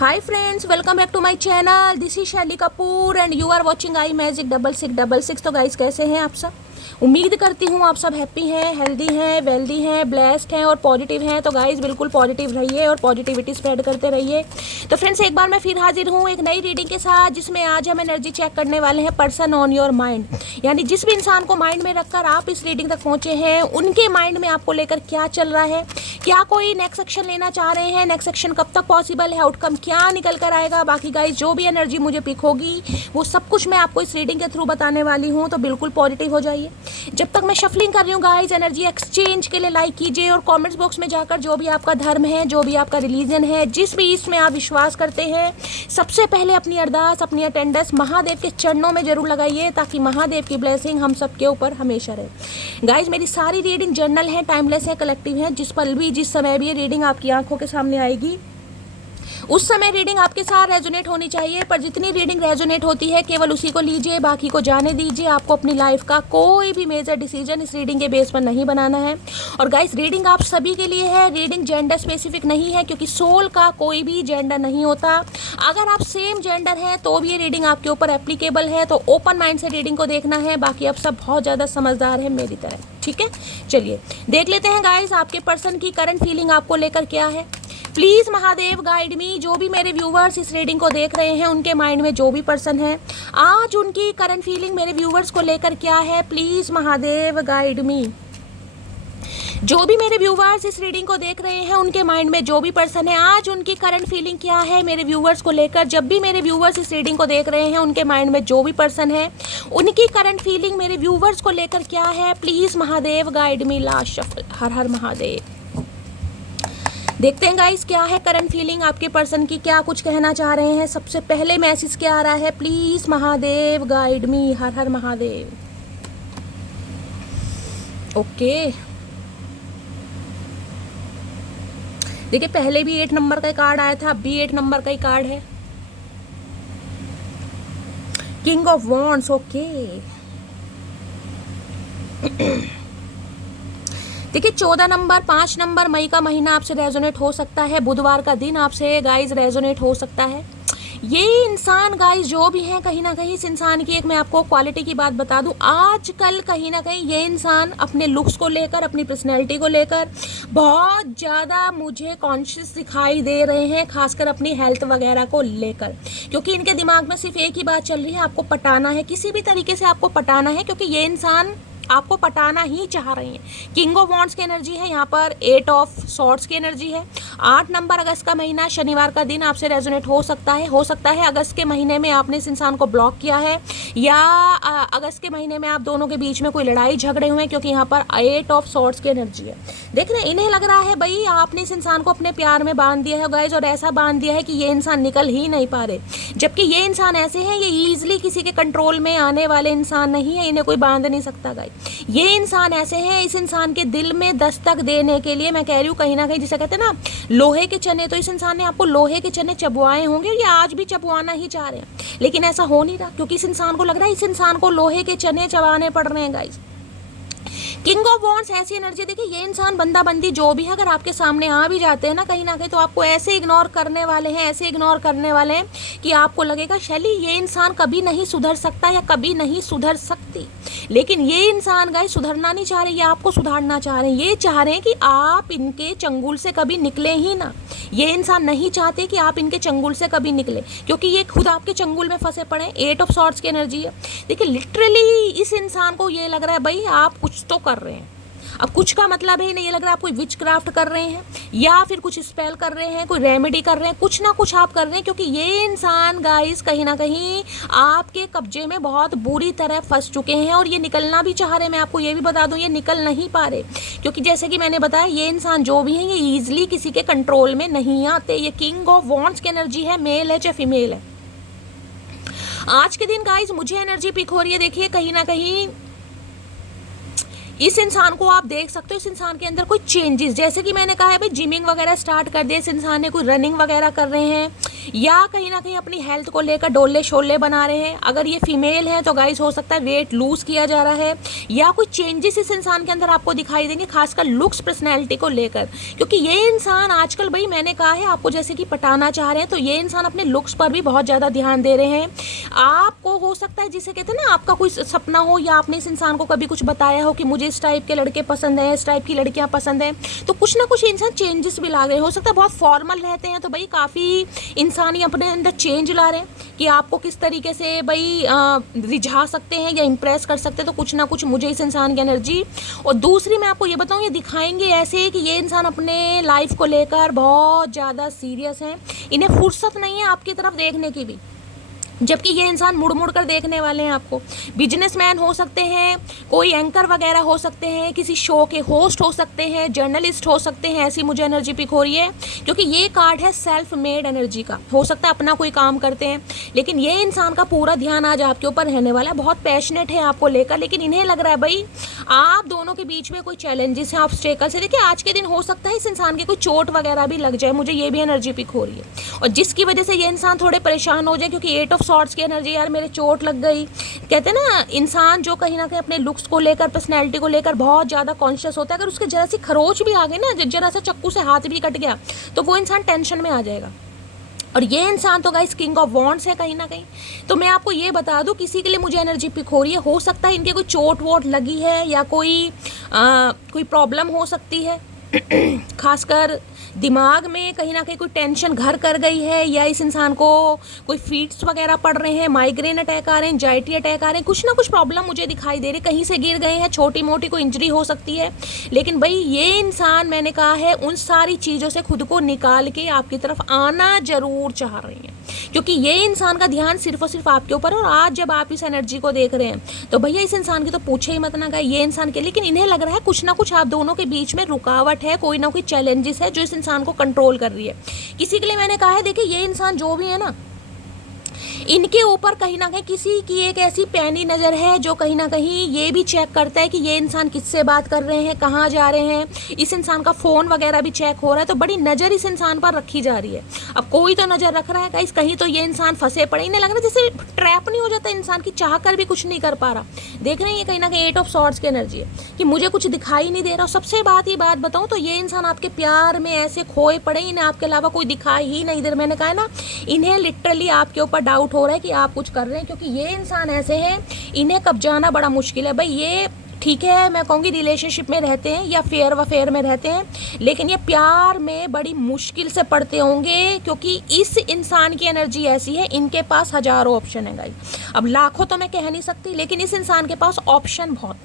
Hi friends, welcome back to my channel. This is शैली Kapoor and you are watching I magic 6666। तो guys कैसे हैं आप सब? उम्मीद करती हूँ आप सब हैप्पी हैं, हेल्दी हैं, वेल्दी हैं, ब्लेस्ड हैं और पॉजिटिव हैं। तो गाइस बिल्कुल पॉजिटिव रहिए और पॉजिटिविटी स्प्रेड करते रहिए। तो फ्रेंड्स एक बार मैं फिर हाजिर हूँ एक नई रीडिंग के साथ, जिसमें आज हम एनर्जी चेक करने वाले हैं पर्सन ऑन योर माइंड। यानी जिस भी इंसान को माइंड में रखकर आप इस रीडिंग तक पहुँचे हैं, उनके माइंड में आपको लेकर क्या चल रहा है, क्या कोई नेक्स्ट एक्शन लेना चाह रहे हैं, नेक्स्ट एक्शन कब तक पॉसिबल है, आउटकम क्या निकल कर आएगा। बाकी गाइस जो भी एनर्जी मुझे पिक होगी वो सब कुछ मैं आपको इस रीडिंग के थ्रू बताने वाली हूँ। तो बिल्कुल पॉजिटिव हो जाइए। जब तक मैं शफलिंग कर रही हूँ गाइस, एनर्जी एक्सचेंज के लिए लाइक कीजिए और कमेंट्स बॉक्स में जाकर जो भी आपका धर्म है, जो भी आपका रिलीजन है, जिस भी इसमें आप विश्वास करते हैं, सबसे पहले अपनी अरदास, अपनी अटेंडेंस महादेव के चरणों में जरूर लगाइए, ताकि महादेव की ब्लेसिंग हम सबके ऊपर हमेशा रहे। गाइस मेरी सारी रीडिंग जर्नल है, टाइमलेस है, कलेक्टिव है। जिस पल भी, जिस समय भी ये रीडिंग आपकी आंखों के सामने आएगी, उस समय रीडिंग आपके साथ रेजोनेट होनी चाहिए। पर जितनी रीडिंग रेजोनेट होती है केवल उसी को लीजिए, बाकी को जाने दीजिए। आपको अपनी लाइफ का कोई भी मेजर डिसीजन इस रीडिंग के बेस पर नहीं बनाना है। और गाइस रीडिंग आप सभी के लिए है, रीडिंग जेंडर स्पेसिफिक नहीं है, क्योंकि सोल का कोई भी जेंडर नहीं होता। अगर आप सेम जेंडर हैं तो भी ये रीडिंग आपके ऊपर एप्लीकेबल है। तो ओपन माइंड से रीडिंग को देखना है। बाकी आप सब बहुत ज़्यादा समझदार हैं मेरी तरह, ठीक है। चलिए देख लेते हैं गाइस आपके पर्सन की करंट फीलिंग आपको लेकर क्या है। प्लीज़ महादेव गाइड मी। जो भी मेरे व्यूवर्स इस रीडिंग को देख रहे हैं, उनके माइंड में जो भी पर्सन है, आज उनकी करंट फीलिंग मेरे व्यूवर्स को लेकर क्या है, प्लीज़ महादेव गाइड मी। जो भी मेरे व्यूवर्स इस रीडिंग को देख रहे हैं, उनके माइंड में जो भी पर्सन है, आज उनकी करंट फीलिंग क्या है मेरे व्यूवर्स को लेकर। जब भी मेरे व्यूवर्स इस रीडिंग को देख रहे हैं, उनके माइंड में जो भी पर्सन है, उनकी करंट फीलिंग मेरे व्यूवर्स को लेकर क्या है, please Mahadev guide me. Last shuffle. हर हर महादेव। देखते हैं गाइस क्या है करंट फीलिंग आपके पर्सन की, क्या कुछ कहना चाह रहे हैं। सबसे पहले मैसेज क्या आ रहा है, प्लीज महादेव गाइड मी। हर हर महादेव। ओके देखिए, पहले भी 8 नंबर का कार्ड आया था, अब भी 8 नंबर का ही कार्ड है, किंग ऑफ वॉन्ड्स। ओके देखिए 14 नंबर, 5 नंबर, मई का महीना आपसे रेजोनेट हो सकता है। बुधवार का दिन आपसे गाइज रेजोनेट हो सकता है। ये इंसान गाइज जो भी हैं, कहीं ना कहीं इस इंसान की एक मैं आपको क्वालिटी की बात बता दूं, आजकल कहीं ना कहीं ये इंसान अपने लुक्स को लेकर, अपनी पर्सनैलिटी को लेकर बहुत ज़्यादा मुझे कॉन्शियस दिखाई दे रहे हैं, खासकर अपनी हेल्थ वगैरह को लेकर। क्योंकि इनके दिमाग में सिर्फ एक ही बात चल रही है, आपको पटाना है, किसी भी तरीके से आपको पटाना है, क्योंकि ये इंसान आपको पटाना ही चाह रही हैं। किंग ऑफ वॉन्ड्स की एनर्जी है यहाँ पर, 8 ऑफ सॉर्ड्स की एनर्जी है। 8 नंबर अगस्त का महीना, शनिवार का दिन आपसे रेजोनेट हो सकता है। हो सकता है अगस्त के महीने में आपने इस इंसान को ब्लॉक किया है, या अगस्त के महीने में आप दोनों के बीच में कोई लड़ाई झगड़े हुए हैं, क्योंकि यहाँ पर 8 ऑफ सॉर्ड्स की एनर्जी है। देख रहे हैं, इन्हें लग रहा है भाई आपने इस इंसान को अपने प्यार में बांध दिया है गाइस, और ऐसा बांध दिया है कि ये इंसान निकल ही नहीं पा रहे। जबकि ये इंसान ऐसे हैं, ये ईजिली किसी के कंट्रोल में आने वाले इंसान नहीं है, इन्हें कोई बांध नहीं सकता गाइस। ये इंसान ऐसे हैं, इस इंसान के दिल में दस्तक देने के लिए मैं कह रही हूँ, कहीं ना कहीं जिसे कहते हैं ना लोहे के चने, तो इस इंसान ने आपको लोहे के चने चबवाए होंगे, ये आज भी चबवाना ही चाह रहे हैं, लेकिन ऐसा हो नहीं रहा, क्योंकि इस इंसान को लग रहा है इस इंसान को लोहे के चने चबाने पड़ रहे हैं गाइस। किंग ऑफ वॉन्ड्स ऐसी एनर्जी। देखिए ये इंसान बंदा बंदी जो भी है, अगर आपके सामने आ भी जाते हैं ना कहीं, तो आपको ऐसे इग्नोर करने वाले हैं, ऐसे इग्नोर करने वाले हैं कि आपको लगेगा शैली ये इंसान कभी नहीं सुधर सकता या कभी नहीं सुधर सकती। लेकिन ये इंसान गाइस सुधरना नहीं चाह रहे, ये आपको सुधारना चाह रहे हैं। ये चाह रहे हैं कि आप इनके चंगुल से कभी निकले ही ना। ये इंसान नहीं चाहते कि आप इनके चंगुल से कभी निकले, क्योंकि ये खुद आपके चंगुल में फंसे पड़े। 8 ऑफ सॉर्ड्स की एनर्जी है। देखिए लिटरली इस इंसान को ये लग रहा है भाई आप कुछ तो कर रहे हैं। अब कुछ का मतलब है, नहीं ये लग रहा है आप कोई विच क्राफ्ट कर रहे हैं, या फिर कुछ स्पेल कर रहे हैं, कोई रेमेडी कर रहे हैं, कुछ ना कुछ आप कर रहे हैं, क्योंकि ये इंसान गाइस कहीं ना कहीं आपके कब्जे में बहुत बुरी तरह फंस चुके हैं, और ये निकलना भी चाह रहे हैं। मैं आपको ये भी बता दूं, ये निकल नहीं पा रहे, क्योंकि जैसे कि मैंने बताया ये इंसान जो भी है, ये ईजिली किसी के कंट्रोल में नहीं आते। ये किंग ऑफ वॉन्ड्स की एनर्जी है, मेल है चाहे फीमेल है। आज के दिन गाइस मुझे एनर्जी पिक हो रही है। देखिए कहीं ना कहीं इस इंसान को आप देख सकते हो, इस इंसान के अंदर कोई चेंजेस, जैसे कि मैंने कहा है भाई जिमिंग वगैरह स्टार्ट कर दिया इस इंसान ने, कोई रनिंग वगैरह कर रहे हैं, या कहीं ना कहीं अपनी हेल्थ को लेकर डोले शोले बना रहे हैं। अगर ये फीमेल है तो गाइस हो सकता है वेट लूज किया जा रहा है, या कोई चेंजेस इस इंसान के अंदर आपको दिखाई देंगे, खासकर लुक्स पर्सनैलिटी को लेकर। क्योंकि ये इंसान आजकल भाई मैंने कहा है आपको जैसे कि पटाना चाह रहे हैं, तो ये इंसान अपने लुक्स पर भी बहुत ज़्यादा ध्यान दे रहे हैं। आपको हो सकता है जिसे कहते हैं ना, आपका कोई सपना हो या आपने इस इंसान को कभी कुछ बताया हो कि मुझे इस टाइप के लड़के पसंद हैं, इस टाइप की लड़कियां पसंद हैं, तो कुछ ना कुछ इंसान चेंजेस भी ला रहे हो सकता है। बहुत फॉर्मल रहते हैं तो भाई काफ़ी इंसान ही अपने अंदर चेंज ला रहे हैं कि आपको किस तरीके से भाई रिझा सकते हैं या इम्प्रेस कर सकते हैं। तो कुछ ना कुछ मुझे इस इंसान की एनर्जी। और दूसरी मैं आपको ये बताऊँ, ये दिखाएंगे ऐसे कि ये इंसान अपने लाइफ को लेकर बहुत ज़्यादा सीरियस हैं, इन्हें फुर्सत नहीं है आपकी तरफ देखने की भी, जबकि ये इंसान मुड़ मुड़ कर देखने वाले हैं आपको। बिजनेसमैन हो सकते हैं, कोई एंकर वगैरह हो सकते हैं, किसी शो के होस्ट हो सकते हैं, जर्नलिस्ट हो सकते हैं, ऐसी मुझे एनर्जी पिक हो रही है। क्योंकि ये कार्ड है सेल्फ मेड एनर्जी का, हो सकता है अपना कोई काम करते हैं, लेकिन ये इंसान का पूरा ध्यान आज आपके ऊपर रहने वाला है, बहुत पैशनेट है आपको लेकर। लेकिन इन्हें लग रहा है भाई आप दोनों के बीच में कोई चैलेंजेस हैं, ऑब्स्टेकल्स है। देखिए आज के दिन हो सकता है इस इंसान के कोई चोट वगैरह भी लग जाए, मुझे ये भी एनर्जी पिक हो रही है, और जिसकी वजह से ये इंसान थोड़े परेशान हो जाए। क्योंकि 8 ऑफ सॉर्ड्स की एनर्जी, यार मेरे चोट लग गई, कहते हैं ना इंसान जो कहीं ना कहीं अपने लुक्स को लेकर, पर्सनैलिटी को लेकर बहुत ज़्यादा कॉन्शियस होता है, अगर उसके जरा सी खरोच भी आ गई ना, जरा सा चक्कू से हाथ भी कट गया, तो वो इंसान टेंशन में आ जाएगा। और ये इंसान तो गाइस किंग ऑफ वॉन्ड्स है कहीं ना कहीं। तो मैं आपको ये बता दूं, किसी के लिए मुझे एनर्जी पिक हो रही है, हो सकता है इनके कोई चोट वोट लगी है या कोई प्रॉब्लम हो सकती है, खासकर दिमाग में कहीं ना कहीं कोई टेंशन घर कर गई है, या इस इंसान को कोई फीट्स वगैरह पड़ रहे हैं, माइग्रेन अटैक आ रहे हैं, एंजाइटी अटैक आ रहे हैं, कुछ ना कुछ प्रॉब्लम मुझे दिखाई दे रही, कहीं से गिर गए हैं, छोटी मोटी कोई इंजरी हो सकती है। लेकिन भाई ये इंसान मैंने कहा है उन सारी चीज़ों से खुद को निकाल के आपकी तरफ आना जरूर चाह रही हैं, क्योंकि ये इंसान का ध्यान सिर्फ और सिर्फ आपके ऊपर है। और आज जब आप इस एनर्जी को देख रहे हैं तो भैया इस इंसान की तो पूछे ही मत ना गए, ये इंसान के। लेकिन इन्हें लग रहा है कुछ ना कुछ आप दोनों के बीच में रुकावट है, कोई ना कोई चैलेंजेस है जो इस इंसान को कंट्रोल कर रही है। किसी के लिए मैंने कहा है देखिए ये इंसान जो भी है ना, इनके ऊपर कहीं ना कहीं किसी की एक ऐसी पैनी नज़र है जो कहीं ना कहीं ये भी चेक करता है कि ये इंसान किससे बात कर रहे हैं, कहाँ जा रहे हैं, इस इंसान का फ़ोन वगैरह भी चेक हो रहा है। तो बड़ी नज़र इस इंसान पर रखी जा रही है। अब कोई तो नज़र रख रहा है गाइस, कहीं तो ये इंसान फंसे पड़े, इन्हें लग रहा है जैसे ट्रैप नहीं हो जाता इंसान की, चाह कर भी कुछ नहीं कर पा रहा। देख रहे हैं ये कहीं ना कहीं 8 ऑफ सॉर्ड्स की एनर्जी है कि मुझे कुछ दिखाई नहीं दे रहा। सबसे ये बात बताऊँ तो ये इंसान आपके प्यार में ऐसे खोए पड़े, इन्हें आपके अलावा कोई दिखाई ही नहीं दे रहा। मैंने कहा ना, इन्हें लिटरली आपके ऊपर डाउट हो रहा है कि आप कुछ कर रहे हैं, क्योंकि ये इंसान ऐसे हैं इन्हें कब जाना बड़ा मुश्किल है। भाई ये ठीक है, मैं कहूँगी रिलेशनशिप में रहते हैं या फेयर वफेयर में रहते हैं, लेकिन ये प्यार में बड़ी मुश्किल से पड़ते होंगे, क्योंकि इस इंसान की एनर्जी ऐसी है, इनके पास हजारों ऑप्शन है गाइस। अब लाखों तो मैं कह नहीं सकती, लेकिन इस इंसान के पास ऑप्शन बहुत।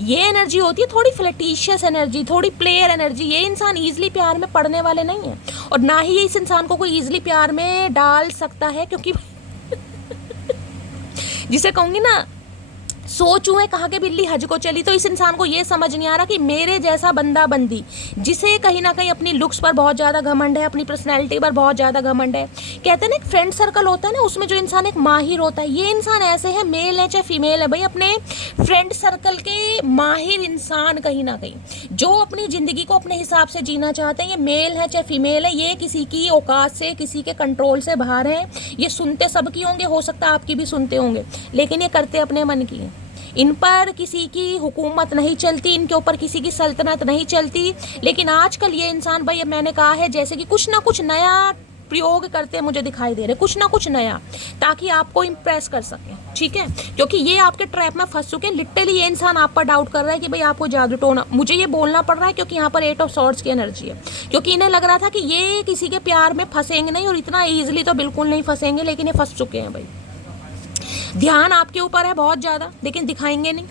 ये एनर्जी होती है थोड़ी फ्लर्टिशियस एनर्जी, थोड़ी प्लेयर एनर्जी। ये इंसान ईजिली प्यार में पड़ने वाले नहीं है, और ना ही ये इस इंसान को कोई ईजिली प्यार में डाल सकता है, क्योंकि जिसे कहूँगी ना, सोचूं है कहाँ के बिल्ली हज को चली। तो इस इंसान को ये समझ नहीं आ रहा कि मेरे जैसा बंदा बंदी जिसे कहीं ना कहीं अपनी लुक्स पर बहुत ज़्यादा घमंड है, अपनी पर्सनैलिटी पर बहुत ज़्यादा घमंड है। कहते हैं ना एक फ्रेंड सर्कल होता है ना, उसमें जो इंसान एक माहिर होता है, ये इंसान ऐसे है, मेल है चाहे फीमेल है, भाई अपने फ्रेंड सर्कल के माहिर इंसान कहीं ना कहीं, जो अपनी ज़िंदगी को अपने हिसाब से जीना चाहते हैं। ये मेल है चाहे फीमेल है, ये किसी की औकात से, किसी के कंट्रोल से बाहर है। ये सुनते सबकी होंगे, हो सकता है आपकी भी सुनते होंगे, लेकिन ये करते अपने मन की हैं। इन पर किसी की हुकूमत नहीं चलती, इनके ऊपर किसी की सल्तनत नहीं चलती। लेकिन आजकल ये इंसान, भाई मैंने कहा है जैसे कि कुछ ना कुछ नया प्रयोग करते मुझे दिखाई दे रहे, कुछ ना कुछ नया, ताकि आपको इम्प्रेस कर सके, ठीक है। क्योंकि ये आपके ट्रैप में फंस चुके हैं। लिटरली ये इंसान आप पर डाउट कर रहा है कि भाई आपको जादू टोना, मुझे ये बोलना पड़ रहा है क्योंकि यहाँ पर 8 ऑफ सॉर्ड्स की एनर्जी है। क्योंकि इन्हें लग रहा था कि ये किसी के प्यार में फंसेंगे नहीं, और इतना ईजिली तो बिल्कुल नहीं फंसेंगे, लेकिन ये फंस चुके हैं। भाई ध्यान आपके ऊपर है बहुत ज़्यादा, लेकिन दिखाएंगे नहीं।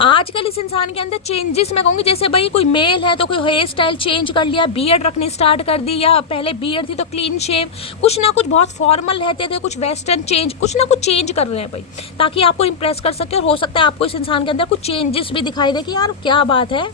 आजकल इस इंसान के अंदर चेंजेस मैं कहूँगी, जैसे भाई कोई मेल है तो कोई हेयर स्टाइल चेंज कर लिया, बियर्ड रखनी स्टार्ट कर दी, या पहले बियर्ड थी तो क्लीन शेव, कुछ ना कुछ बहुत फॉर्मल रहते थे, कुछ वेस्टर्न चेंज, कुछ ना कुछ चेंज कर रहे हैं भाई, ताकि आपको इंप्रेस कर सके। और हो सकता है आपको इस इंसान के अंदर कुछ चेंजेस भी दिखाई दे कि यार क्या बात है,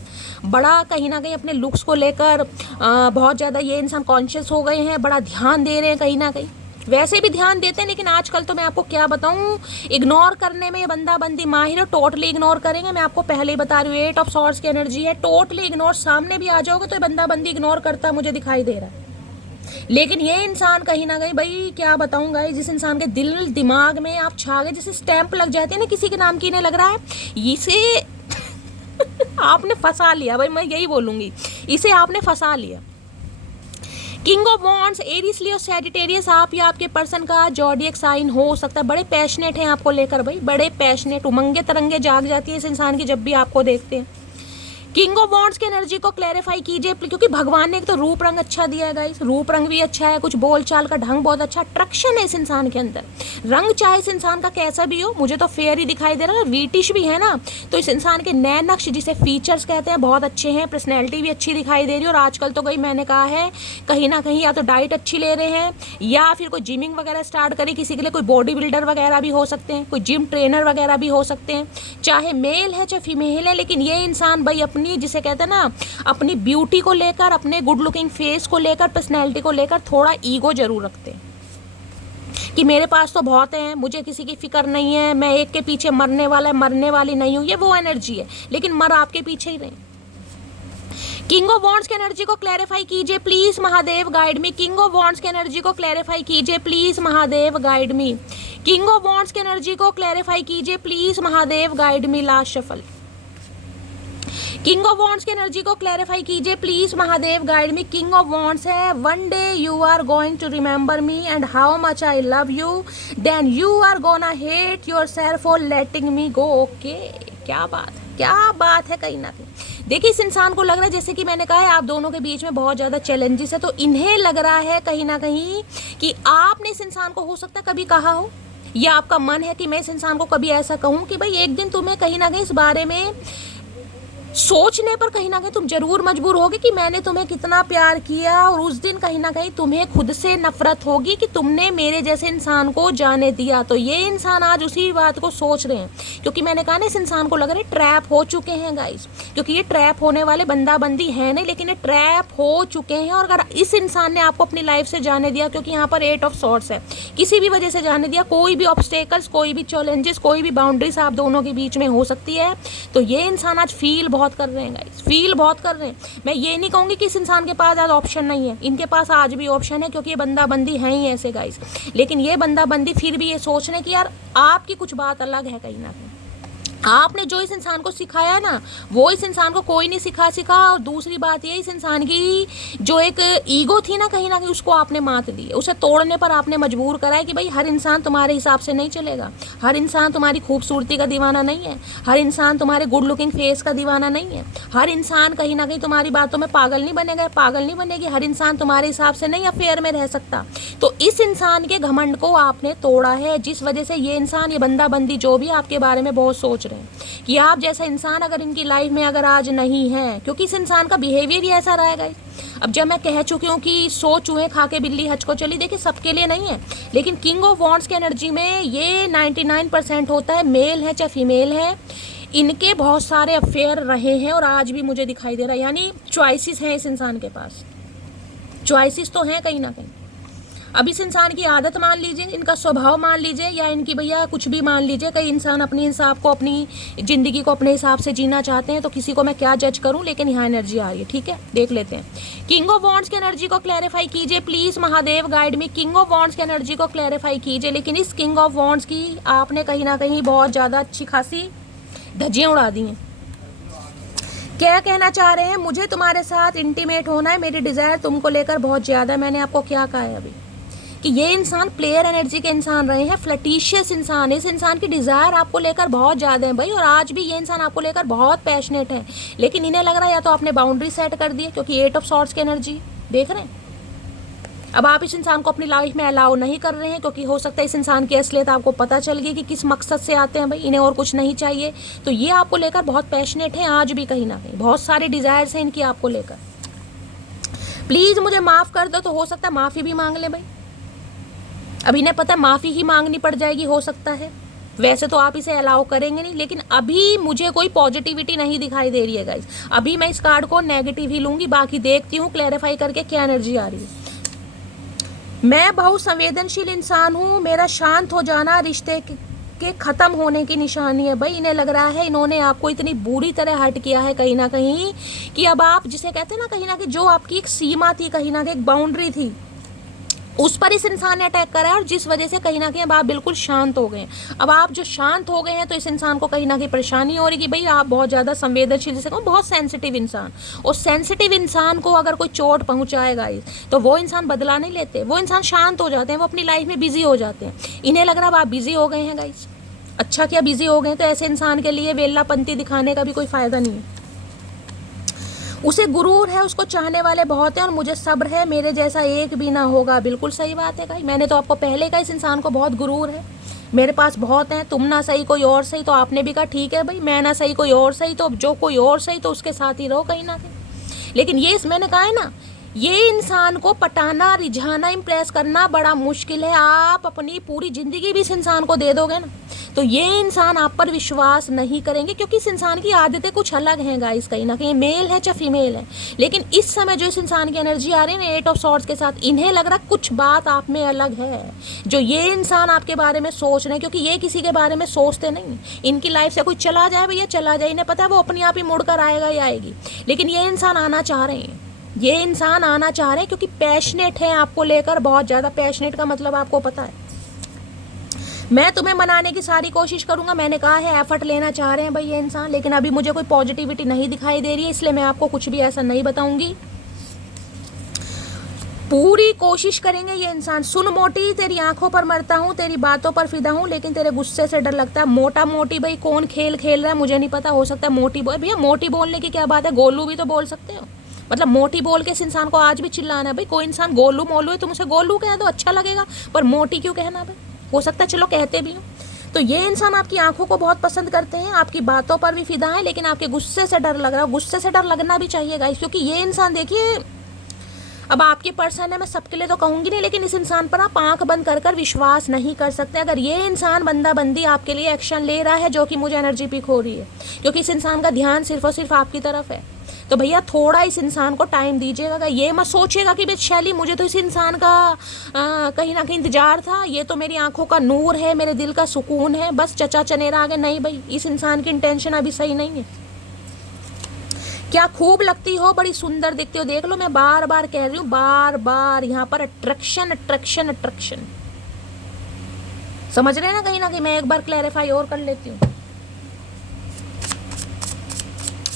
बड़ा कहीं ना कहीं अपने लुक्स को लेकर बहुत ज़्यादा ये इंसान कॉन्शियस हो गए हैं, बड़ा ध्यान दे रहे हैं कहीं ना कहीं। वैसे भी ध्यान देते हैं, लेकिन आजकल तो मैं आपको क्या बताऊं, इग्नोर करने में ये बंदा बंदी माहिर है। टोटली इग्नोर करेंगे, मैं आपको पहले ही बता रही हूँ, 8 ऑफ सॉर्ड्स की एनर्जी है। टोटली इग्नोर, सामने भी आ जाओगे तो ये बंदा बंदी इग्नोर करता मुझे दिखाई दे रहा है। लेकिन ये इंसान कहीं ना कहीं, भाई क्या बताऊं गाइस, जिस इंसान के दिल दिमाग में आप छा गए, जैसे स्टैंप लग जाती है ना किसी के नाम की, इन्हें लग रहा है इसे आपने फंसा लिया। भाई मैं यही बोलूंगी, इसे आपने फंसा लिया। King of wands, Aries Leo Sagittarius, आप या आपके पर्सन का जॉडियक साइन हो सकता है। बड़े पैशनेट हैं आपको लेकर भाई, बड़े पैशनेट, उमंगे तरंगे जाग जाती है इस इंसान की जब भी आपको देखते हैं। किंग ऑफ वॉन्ड्स की एनर्जी को क्लैरिफाई कीजिए, क्योंकि भगवान ने एक तो रूप रंग अच्छा दिया है गाइस, रूप रंग भी अच्छा है, कुछ बोलचाल का ढंग बहुत अच्छा, अट्रैक्शन है इस इंसान के अंदर। रंग चाहे इस इंसान का कैसा भी हो, मुझे तो फेयर ही दिखाई दे रहा है, वीटिश भी है ना, तो इस इंसान के नए नक्श जिसे फीचर्स कहते हैं बहुत अच्छे हैं, पर्सनैलिटी भी अच्छी दिखाई दे रही है। और आजकल तो कहीं मैंने कहा है कहीं ना कहीं या तो डाइट अच्छी ले रहे हैं या फिर कोई जिमिंग वगैरह स्टार्ट करें, किसी के लिए कोई बॉडी बिल्डर वगैरह भी हो सकते हैं, कोई जिम ट्रेनर वगैरह भी हो सकते हैं, चाहे मेल है चाहे फीमेल है। लेकिन ये इंसान भाई अपनी, जिसे कहते हैं ना, अपनी ब्यूटी को लेकर, अपने गुड लुकिंग फेस को लेकर, पर्सनैलिटी को लेकर थोड़ा ईगो जरूर रखते हैं कि मेरे पास तो बहुत है, मुझे किसी की फिक्र नहीं है, मैं एक के पीछे मरने वाली नहीं हूं। ये वो एनर्जी है, लेकिन मर आपके पीछे ही रहे। किंग ऑफ वॉन्ड्स की एनर्जी को क्लैरिफाई कीजिए please Mahadev, guide me. King of wands की एनर्जी को क्लैरिफाई कीजिए please Mahadev, guide me. King of wands की एनर्जी को क्लैरिफाई कीजिए please Mahadev, guide me. Last shuffle. King of wands की एनर्जी को क्लैरिफाई कीजिए please Mahadev, guide me. King of wands है, one day you are going to remember me and how much I love you, then you are gonna hate yourself for letting me go. Okay, क्या बात है कहीं ना कहीं। देखिए इस इंसान को लग रहा है, जैसे कि मैंने कहा है, आप दोनों के बीच में बहुत ज़्यादा चैलेंजेस है, तो इन्हें लग रहा है कहीं ना कहीं कि आपने इस इंसान को हो सकता है कभी कहा हो, या आपका मन है कि मैं इस इंसान को कभी ऐसा कहूँ कि भाई एक दिन तुम्हें कहीं ना कहीं इस बारे में सोचने पर कहीं ना कहीं तुम जरूर मजबूर होगे कि मैंने तुम्हें कितना प्यार किया, और उस दिन कहीं ना कहीं तुम्हें खुद से नफरत होगी कि तुमने मेरे जैसे इंसान को जाने दिया। तो ये इंसान आज उसी बात को सोच रहे हैं, क्योंकि मैंने कहा ना इस इंसान को लग रहा है ट्रैप हो चुके हैं गाइस, क्योंकि ये ट्रैप होने वाले बंदा बंदी है नहीं, लेकिन ये ट्रैप हो चुके हैं। और अगर इस इंसान ने आपको अपनी लाइफ से जाने दिया, क्योंकि यहाँ पर 8 ऑफ सॉर्ड्स है, किसी भी वजह से जाने दिया, कोई भी ऑब्स्टेकल्स, कोई भी चैलेंजेस, कोई भी बाउंड्रीज आप दोनों के बीच में हो सकती है, तो ये इंसान आज फील बहुत कर रहे हैं गाइस, फील बहुत कर रहे हैं। मैं ये नहीं कहूंगी कि इस इंसान के पास आज ऑप्शन नहीं है, इनके पास आज भी ऑप्शन है, क्योंकि ये बंदा बंदी है ही ऐसे गाइस। लेकिन ये बंदा बंदी फिर भी ये सोच रहे हैं कि यार आपकी कुछ बात अलग है, कहीं ना कहीं आपने जो इस इंसान को सिखाया ना, वो इस इंसान को कोई नहीं सिखा। और दूसरी बात ये, इस इंसान की जो एक ईगो थी ना कहीं उसको आपने मात दी है, उसे तोड़ने पर आपने मजबूर करा है कि भाई हर इंसान तुम्हारे हिसाब से नहीं चलेगा, हर इंसान तुम्हारी खूबसूरती का दीवाना नहीं है, हर इंसान तुम्हारे गुड लुकिंग फेस का दीवाना नहीं है, हर इंसान कहीं ना कहीं तुम्हारी बातों में पागल नहीं बनेगा, पागल नहीं बनेगी, हर इंसान तुम्हारे हिसाब से नहीं अफेयर में रह सकता। तो इस इंसान के घमंड को आपने तोड़ा है, जिस वजह से ये इंसान, ये बंदा बंदी जो भी आपके बारे में बहुत सोच कि आप जैसा इंसान अगर इनकी लाइफ में अगर आज नहीं है, क्योंकि इस इंसान का बिहेवियर ही ऐसा रहा है गाइस। अब जब मैं कह चुकी हूँ कि 100 चूहे खा के बिल्ली हज को चली, देखिए सबके लिए नहीं है, लेकिन किंग ऑफ वॉन्ड्स की एनर्जी में ये 99% होता है, मेल है चाहे फीमेल है, इनके बहुत सारे अफेयर रहे हैं और आज भी मुझे दिखाई दे रहा है। यानी चॉइसेस हैं इस इंसान के पास, चॉइसेस तो हैं कहीं ना कहीं। अब इस इंसान की आदत मान लीजिए, इनका स्वभाव मान लीजिए, या इनकी भैया कुछ भी मान लीजिए, कई इंसान अपने हिसाब को, अपनी ज़िंदगी को अपने हिसाब से जीना चाहते हैं, तो किसी को मैं क्या जज करूं, लेकिन यहाँ एनर्जी आ रही है, ठीक है, देख लेते हैं। किंग ऑफ वॉन्ड्स की एनर्जी को क्लैरिफाई कीजिए please Mahadev, guide me. King of wands की एनर्जी को क्लैरिफाई कीजिए, लेकिन इस किंग ऑफ वॉन्ड्स की आपने कहीं ना कहीं बहुत ज़्यादा अच्छी खासी धज्जियाँ उड़ा दी हैं। क्या कहना चाह रहे हैं, मुझे तुम्हारे साथ इंटीमेट होना है, मेरी डिज़ायर तुमको लेकर बहुत ज़्यादा है। मैंने आपको क्या कहा है अभी कि ये इंसान प्लेयर एनर्जी के इंसान रहे हैं, फ्लर्टिशियस इंसान है, इस इंसान की डिज़ायर आपको लेकर बहुत ज़्यादा है भाई, और आज भी ये इंसान आपको लेकर बहुत पैशनेट है। लेकिन इन्हें लग रहा है या तो आपने बाउंड्री सेट कर दी है, क्योंकि 8 ऑफ सॉर्ड्स की एनर्जी देख रहे हैं। अब आप इस इंसान को अपनी लाइफ में अलाउ नहीं कर रहे हैं, क्योंकि हो सकता है इस इंसान की असलियत आपको पता चल गई कि किस मकसद से आते हैं भाई, इन्हें और कुछ नहीं चाहिए। तो ये आपको लेकर बहुत पैशनेट है आज भी, कहीं ना कहीं बहुत सारे डिज़ायर्स हैं इनकी आपको लेकर। प्लीज़ मुझे माफ़ कर दो, तो हो सकता है माफ़ी भी मांग ले भाई। अब इन्हें पता है माफ़ी ही मांगनी पड़ जाएगी, हो सकता है, वैसे तो आप इसे अलाउ करेंगे नहीं, लेकिन अभी मुझे कोई पॉजिटिविटी नहीं दिखाई दे रही है गाइस। अभी मैं इस कार्ड को नेगेटिव ही लूँगी, बाकी देखती हूँ क्लैरिफाई करके क्या एनर्जी आ रही है। मैं बहुत संवेदनशील इंसान हूँ, मेरा शांत हो जाना रिश्ते के ख़त्म होने की निशानी है भाई। इन्हें लग रहा है इन्होंने आपको इतनी बुरी तरह हर्ट किया है कहीं ना कहीं, कि अब आप जिसे कहते हैं ना कहीं ना कहीं, जो आपकी एक सीमा थी, कहीं ना कहीं एक बाउंड्री थी, उस पर इस इंसान ने अटैक करा है, और जिस वजह से कहीं ना कहीं अब आप बिल्कुल शांत हो गए। अब आप जो शांत हो गए हैं तो इस इंसान को कहीं ना कहीं परेशानी हो रही कि भाई आप बहुत ज़्यादा संवेदनशील, जैसे कहूँ बहुत सेंसिटिव इंसान, और सेंसिटिव इंसान को अगर कोई चोट पहुँचाएगा तो वो इंसान बदला नहीं लेते, वो इंसान शांत हो जाते हैं, वो अपनी लाइफ में बिजी हो जाते हैं। इन्हें लग रहा है आप बिजी हो गए हैं गाइस, अच्छा क्या बिजी हो गए, तो ऐसे इंसान के लिए वेल्लापंती दिखाने का भी कोई फ़ायदा नहीं है। उसे गुरूर है, उसको चाहने वाले बहुत हैं, और मुझे सब्र है, मेरे जैसा एक भी ना होगा। बिल्कुल सही बात है भाई, मैंने तो आपको पहले कहा इस इंसान को बहुत गुरूर है, मेरे पास बहुत हैं, तुम ना सही कोई और सही, तो आपने भी कहा ठीक है भाई, मैं ना सही कोई और सही, तो जो कोई और सही तो उसके साथ ही रहो कहीं ना कहीं। लेकिन ये मैंने कहा है ना, ये इंसान को पटाना, रिझाना, इम्प्रेस करना बड़ा मुश्किल है। आप अपनी पूरी ज़िंदगी भी इस इंसान को दे दोगे ना, तो ये इंसान आप पर विश्वास नहीं करेंगे, क्योंकि इस इंसान की आदतें कुछ अलग हैं गाइस, कहीं ना कहीं मेल है चाहे फीमेल है। लेकिन इस समय जो इस इंसान की एनर्जी आ रही है ना 8 ऑफ सॉर्ड्स के साथ, इन्हें लग रहा कुछ बात आप में अलग है, जो ये इंसान आपके बारे में सोच रहे हैं, क्योंकि ये किसी के बारे में सोचते नहीं। इनकी लाइफ से कोई चला जाए भैया चला जाए, इन्हें पता है वो अपने आप ही मुड़ कर आएगा या आएगी। लेकिन ये इंसान आना चाह रहे हैं, ये इंसान आना चाह रहे हैं, क्योंकि पैशनेट है आपको लेकर, बहुत ज़्यादा पैशनेट का मतलब आपको पता है। मैं तुम्हें मनाने की सारी कोशिश करूंगा, मैंने कहा है एफर्ट लेना चाह रहे हैं भाई ये इंसान, लेकिन अभी मुझे कोई पॉजिटिविटी नहीं दिखाई दे रही है, इसलिए मैं आपको कुछ भी ऐसा नहीं बताऊंगी। पूरी कोशिश करेंगे ये इंसान। सुन मोटी, तेरी आंखों पर मरता हूँ, तेरी बातों पर फिदा हूँ, लेकिन तेरे गुस्से से डर लगता है। मोटा मोटी भाई कौन खेल खेल रहा है मुझे नहीं पता, हो सकता है मोटी बोल, भैया मोटी बोलने की क्या बात है, गोलू भी तो बोल सकते हो। मतलब मोटी बोल के इस इंसान को आज भी चिल्लाना है भाई, कोई इंसान गोलू मोलू है, तुम उसे गोलू कह दो अच्छा लगेगा, पर मोटी क्यों कहना भाई, हो सकता है चलो कहते भी हो। तो ये इंसान आपकी आंखों को बहुत पसंद करते हैं, आपकी बातों पर भी फिदा है, लेकिन आपके गुस्से से डर लग रहा है। गुस्से से डर लगना भी चाहिए गाइस, क्योंकि ये इंसान देखिए, अब आपके पर्सन है, मैं सबके लिए तो कहूँगी नहीं, लेकिन इस इंसान पर आप आंख बंद कर कर विश्वास नहीं कर सकते। अगर ये इंसान बंदा बंदी आपके लिए एक्शन ले रहा है, जो कि मुझे एनर्जी पिक हो रही है, क्योंकि इस इंसान का ध्यान सिर्फ और सिर्फ आपकी तरफ है, तो भैया थोड़ा इस इंसान को टाइम दीजिएगा। ये मत सोचिएगा कि भाई शैली मुझे तो इस इंसान का कहीं ना कहीं इंतजार था, ये तो मेरी आंखों का नूर है, मेरे दिल का सुकून है, बस चचा चनेरा आगे। नहीं भाई, इस इंसान की इंटेंशन अभी सही नहीं है। क्या खूब लगती हो, बड़ी सुंदर दिखती हो, देख लो मैं बार बार कह रही हूँ, बार बार यहाँ पर अट्रैक्शन अट्रैक्शन अट्रैक्शन, समझ रहे हैं ना कहीं ना कहीं। मैं एक बार क्लैरिफाई और कर लेती हूँ,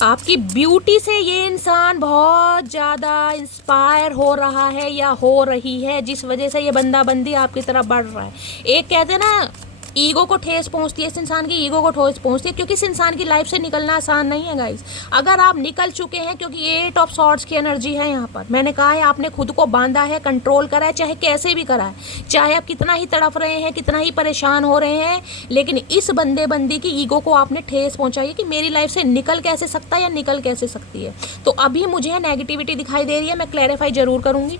आपकी ब्यूटी से ये इंसान बहुत ज़्यादा इंस्पायर हो रहा है या हो रही है, जिस वजह से ये बंदा बंदी आपकी तरफ बढ़ रहा है। एक कहते हैं ना ईगो को ठेस पहुंचती है, इस इंसान की ईगो को ठेस पहुंचती है, क्योंकि इस इंसान की लाइफ से निकलना आसान नहीं है गाइस। अगर आप निकल चुके हैं, क्योंकि 8 ऑफ सॉर्ड्स की एनर्जी है यहाँ पर, मैंने कहा है आपने खुद को बांधा है, कंट्रोल करा है, चाहे कैसे भी करा है, चाहे आप कितना ही तड़प रहे हैं, कितना ही परेशान हो रहे हैं, लेकिन इस बंदे बंदी की ईगो को आपने ठेस पहुंचाई है कि मेरी लाइफ से निकल कैसे सकता है या निकल कैसे सकती है। तो अभी मुझे नेगेटिविटी दिखाई दे रही है, मैं क्लैरिफाई जरूर करूंगी।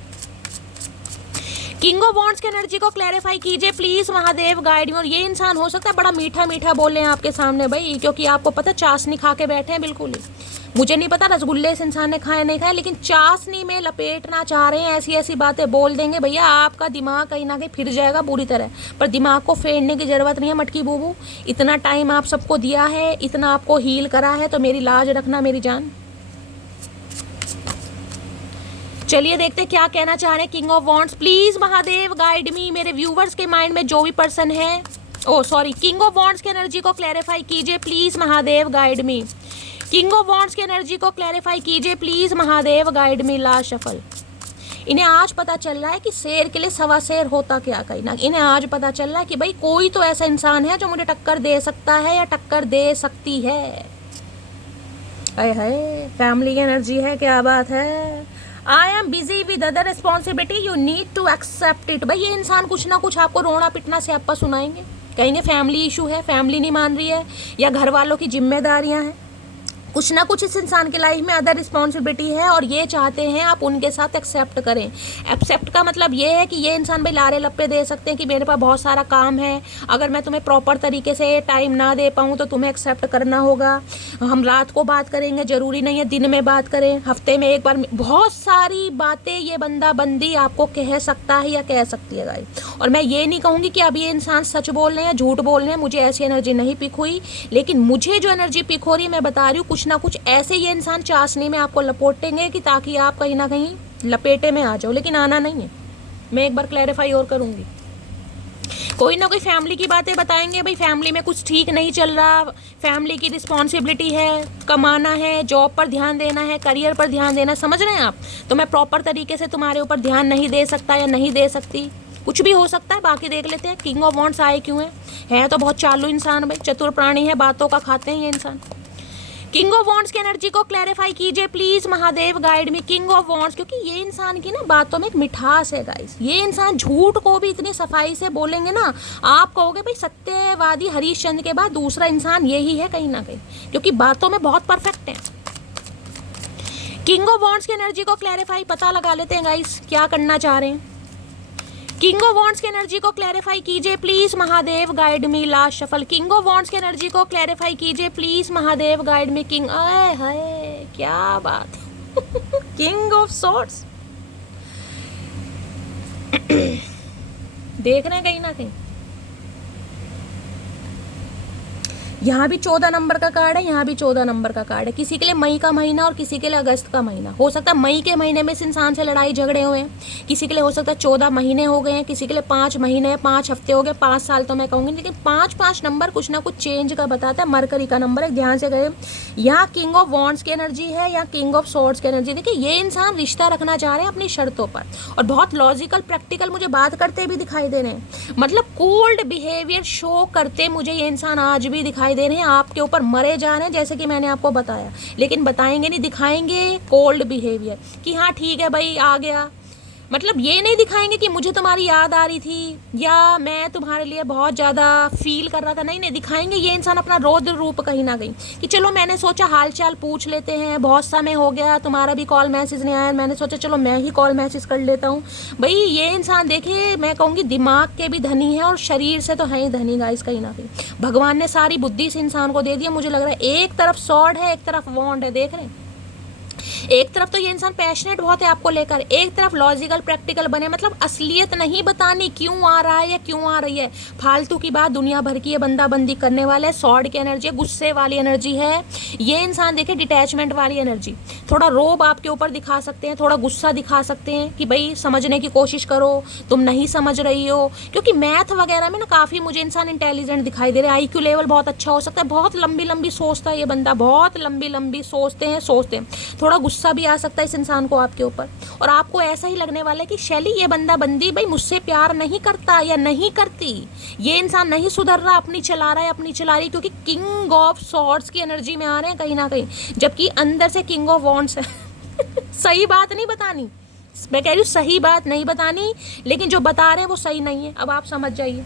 किंग ऑफ वॉन्ड्स की एनर्जी को क्लैरिफाई कीजिए प्लीज, महादेव गाइड मी। और ये इंसान हो सकता है बड़ा मीठा मीठा बोले हैं आपके सामने भाई, क्योंकि आपको पता चाशनी खा के बैठे हैं बिल्कुल ही। मुझे नहीं पता रसगुल्ले इस इंसान ने खाए नहीं खाए, लेकिन चाशनी में लपेटना चाह रहे हैं, ऐसी ऐसी बातें बोल देंगे भैया आपका दिमाग कहीं ना कहीं फिर जाएगा बुरी तरह। पर दिमाग को फेरने की जरूरत नहीं है मटकी बूबू, इतना टाइम आप सबको दिया है, इतना आपको हील करा है, तो मेरी लाज रखना मेरी जान। चलिए देखते क्या कहना चाह रहे हैं king of wands. Please Mahadev guide मी, मेरे व्यूवर्स के माइंड में जो भी पर्सन है, किंग ऑफ वॉन्ड्स की एनर्जी को क्लैरिफाई कीजिए please, Mahadev guide me. King of wands की एनर्जी को क्लैरिफाई कीजिए please, Mahadev guide me. Last shuffle. इन्हें आज पता चल रहा है कि शेर के लिए सवा शेर होता क्या, कहीं ना इन्हें आज पता चल रहा है कि भाई कोई तो ऐसा इंसान है जो मुझे टक्कर दे सकता है या टक्कर दे सकती है। हाय फैमिली की एनर्जी है, क्या बात है। I am busy with other responsibility, you need to accept it. भाई ये इंसान कुछ ना कुछ आपको रोना पिटना से आपा सुनाएंगे, कहेंगे फैमिली इशू है, फैमिली नहीं मान रही है, या घर वालों की जिम्मेदारियां हैं, कुछ ना कुछ इस इंसान की लाइफ में अदर रिस्पॉन्सिबिलिटी है, और ये चाहते हैं आप उनके साथ एक्सेप्ट करें। एक्सेप्ट का मतलब ये है कि ये इंसान भाई लारे लप्पे दे सकते हैं कि मेरे पास बहुत सारा काम है, अगर मैं तुम्हें प्रॉपर तरीके से टाइम ना दे पाऊँ तो तुम्हें एक्सेप्ट करना होगा, हम रात को बात करेंगे, ज़रूरी नहीं है दिन में बात करें, हफ्ते में एक बार, बहुत सारी बातें ये बंदा बंदी आपको कह सकता है या कह सकती है गाइस। और मैं ये नहीं कहूँगी कि अब ये इंसान सच बोल रहे हैं झूठ बोल रहे हैं, मुझे ऐसी एनर्जी नहीं पिक हुई, लेकिन मुझे जो एनर्जी पिक हो रही है मैं बता रही हूँ, कुछ ना कुछ ऐसे ये इंसान चाशनी में आपको लपेटेंगे कि ताकि आप कहीं ना कहीं लपेटे में आ जाओ, लेकिन आना नहीं है। मैं एक बार क्लैरिफाई और करूँगी। कोई ना कोई फैमिली की बातें बताएंगे, भाई फैमिली में कुछ ठीक नहीं चल रहा, फैमिली की रिस्पॉन्सिबिलिटी है, कमाना है, जॉब पर ध्यान देना है, करियर पर ध्यान देना, समझ रहे हैं आप। तो मैं प्रॉपर तरीके से तुम्हारे ऊपर ध्यान नहीं दे सकता या नहीं दे सकती, कुछ भी हो सकता है। बाकी देख लेते हैं किंग ऑफ वॉन्ड्स आए क्यों है तो बहुत चालू इंसान भाई, चतुर प्राणी है, बातों का खाते हैं ये इंसान। किंग ऑफ वॉन्ड्स की एनर्जी को क्लैरिफाई कीजिए please Mahadev, guide me king of wands. क्योंकि ये इंसान की ना बातों में एक मिठास है गाइस, ये इंसान झूठ को भी इतनी सफाई से बोलेंगे ना, आप कहोगे भाई सत्यवादी हरीशचंद्र के बाद दूसरा इंसान यही है कहीं ना कहीं, क्योंकि बातों में बहुत परफेक्ट है। किंग ऑफ वॉन्ड्स की एनर्जी को क्लैरिफाई पता लगा लेते हैं गाइस, क्या करना चाह रहे हैं। किंग ऑफ वॉन्ड्स की एनर्जी को क्लैरिफाई कीजिए please Mahadev, guide me last shuffle. King of wands की एनर्जी को क्लैरिफाई कीजिए please Mahadev, guide me king. आए हाय क्या बात किंग ऑफ सॉर्ड्स देख रहे हैं कहीं ना कहीं। यहाँ भी 14 नंबर का कार्ड है, यहाँ भी 14 नंबर का कार्ड है। किसी के लिए मई का महीना और किसी के लिए अगस्त का महीना। हो सकता है मई के महीने में इस इंसान से लड़ाई झगड़े हुए हैं, किसी के लिए हो सकता है 14 महीने हो गए हैं, किसी के लिए 5 महीने 5 हफ्ते हो गए, 5 साल तो मैं कहूँगी, लेकिन 5 नंबर कुछ ना कुछ चेंज का बताता है। मरकरी का नंबर है, ध्यान से गए। यहाँ किंग ऑफ वॉन्ड्स की एनर्जी है, यहाँ किंग ऑफ सॉर्ड्स की एनर्जी। देखिए ये इंसान रिश्ता रखना चाह रहे हैं अपनी शर्तों पर, और बहुत लॉजिकल प्रैक्टिकल मुझे बात करते भी दिखाई दे रहे हैं। मतलब कोल्ड बिहेवियर शो करते मुझे ये इंसान आज भी दिखाई दे रहे हैं, आपके ऊपर मरे जा रहे हैं जैसे कि मैंने आपको बताया, लेकिन बताएंगे नहीं, दिखाएंगे कोल्ड बिहेवियर कि हाँ ठीक है भाई आ गया। मतलब ये नहीं दिखाएंगे कि मुझे तुम्हारी याद आ रही थी या मैं तुम्हारे लिए बहुत ज़्यादा फील कर रहा था, नहीं दिखाएंगे ये इंसान अपना रौद्र रूप कहीं ना कहीं कि चलो मैंने सोचा हाल चाल पूछ लेते हैं, बहुत समय हो गया, तुम्हारा भी कॉल मैसेज नहीं आया, मैंने सोचा चलो मैं ही कॉल मैसेज कर लेता हूँ। भाई ये इंसान देखिए मैं कहूँगी दिमाग के भी धनी है और शरीर से तो है ही धनी गाइस कहीं ना कहीं। भगवान ने सारी बुद्धि से इंसान को दे दिया, मुझे लग रहा है एक तरफ सॉर्ड है एक तरफ वॉन्ड है, देख रहे हैं। एक तरफ तो ये इंसान पैशनेट बहुत है आपको लेकर, एक तरफ लॉजिकल प्रैक्टिकल बने, मतलब असलियत नहीं बतानी क्यों आ रहा है या क्यों आ रही है, फालतू की बात दुनिया भर की ये बंदा बंदी करने वाला है। सॉर्ड की एनर्जी है, गुस्से वाली एनर्जी है ये इंसान, देखे डिटैचमेंट वाली एनर्जी। थोड़ा रोब आपके ऊपर दिखा सकते हैं, थोड़ा गुस्सा दिखा सकते हैं कि भाई समझने की कोशिश करो, तुम नहीं समझ रही हो। क्योंकि मैथ वगैरह में ना काफ़ी मुझे इंसान इंटेलिजेंट दिखाई दे रहा है, IQ लेवल बहुत अच्छा हो सकता है, बहुत लंबी लंबी सोचता है ये बंदा, बहुत लंबी लंबी सोचते हैं। थोड़ा गुस्सा भी आ सकता है इस इंसान को आपके ऊपर, और आपको ऐसा ही लगने वाला है कि शैली ये बंदा बंदी भाई मुझसे प्यार नहीं करता या नहीं करती, ये इंसान नहीं सुधर रहा, अपनी चला रहा है अपनी चला रही, क्योंकि किंग ऑफ सॉर्ड्स की एनर्जी में आ रहे हैं कहीं ना कहीं, जबकि अंदर से किंग ऑफ वॉन्ड्स है सही बात नहीं बतानी, मैं कह रही हूँ सही बात नहीं बतानी, लेकिन जो बता रहे हैं वो सही नहीं है। अब आप समझ जाइए।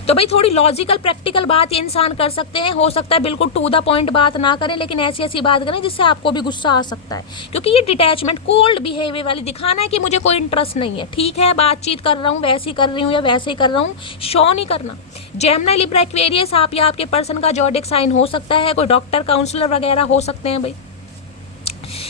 तो भाई थोड़ी लॉजिकल प्रैक्टिकल बात ये इंसान कर सकते हैं, हो सकता है बिल्कुल टू द पॉइंट बात ना करें, लेकिन ऐसी ऐसी बात करें जिससे आपको भी गुस्सा आ सकता है, क्योंकि ये डिटैचमेंट कोल्ड बिहेवियर वाली दिखाना है कि मुझे कोई इंटरेस्ट नहीं है, ठीक है बातचीत कर रहा हूँ वैसे ही कर रही हूँ या वैसे ही कर रहा हूँ, शो नहीं करना। जेमिनी लिब्रा एक्वेरियस आप या आपके पर्सन का जॉडिक साइन हो सकता है, कोई डॉक्टर काउंसलर वगैरह हो सकते हैं भाई।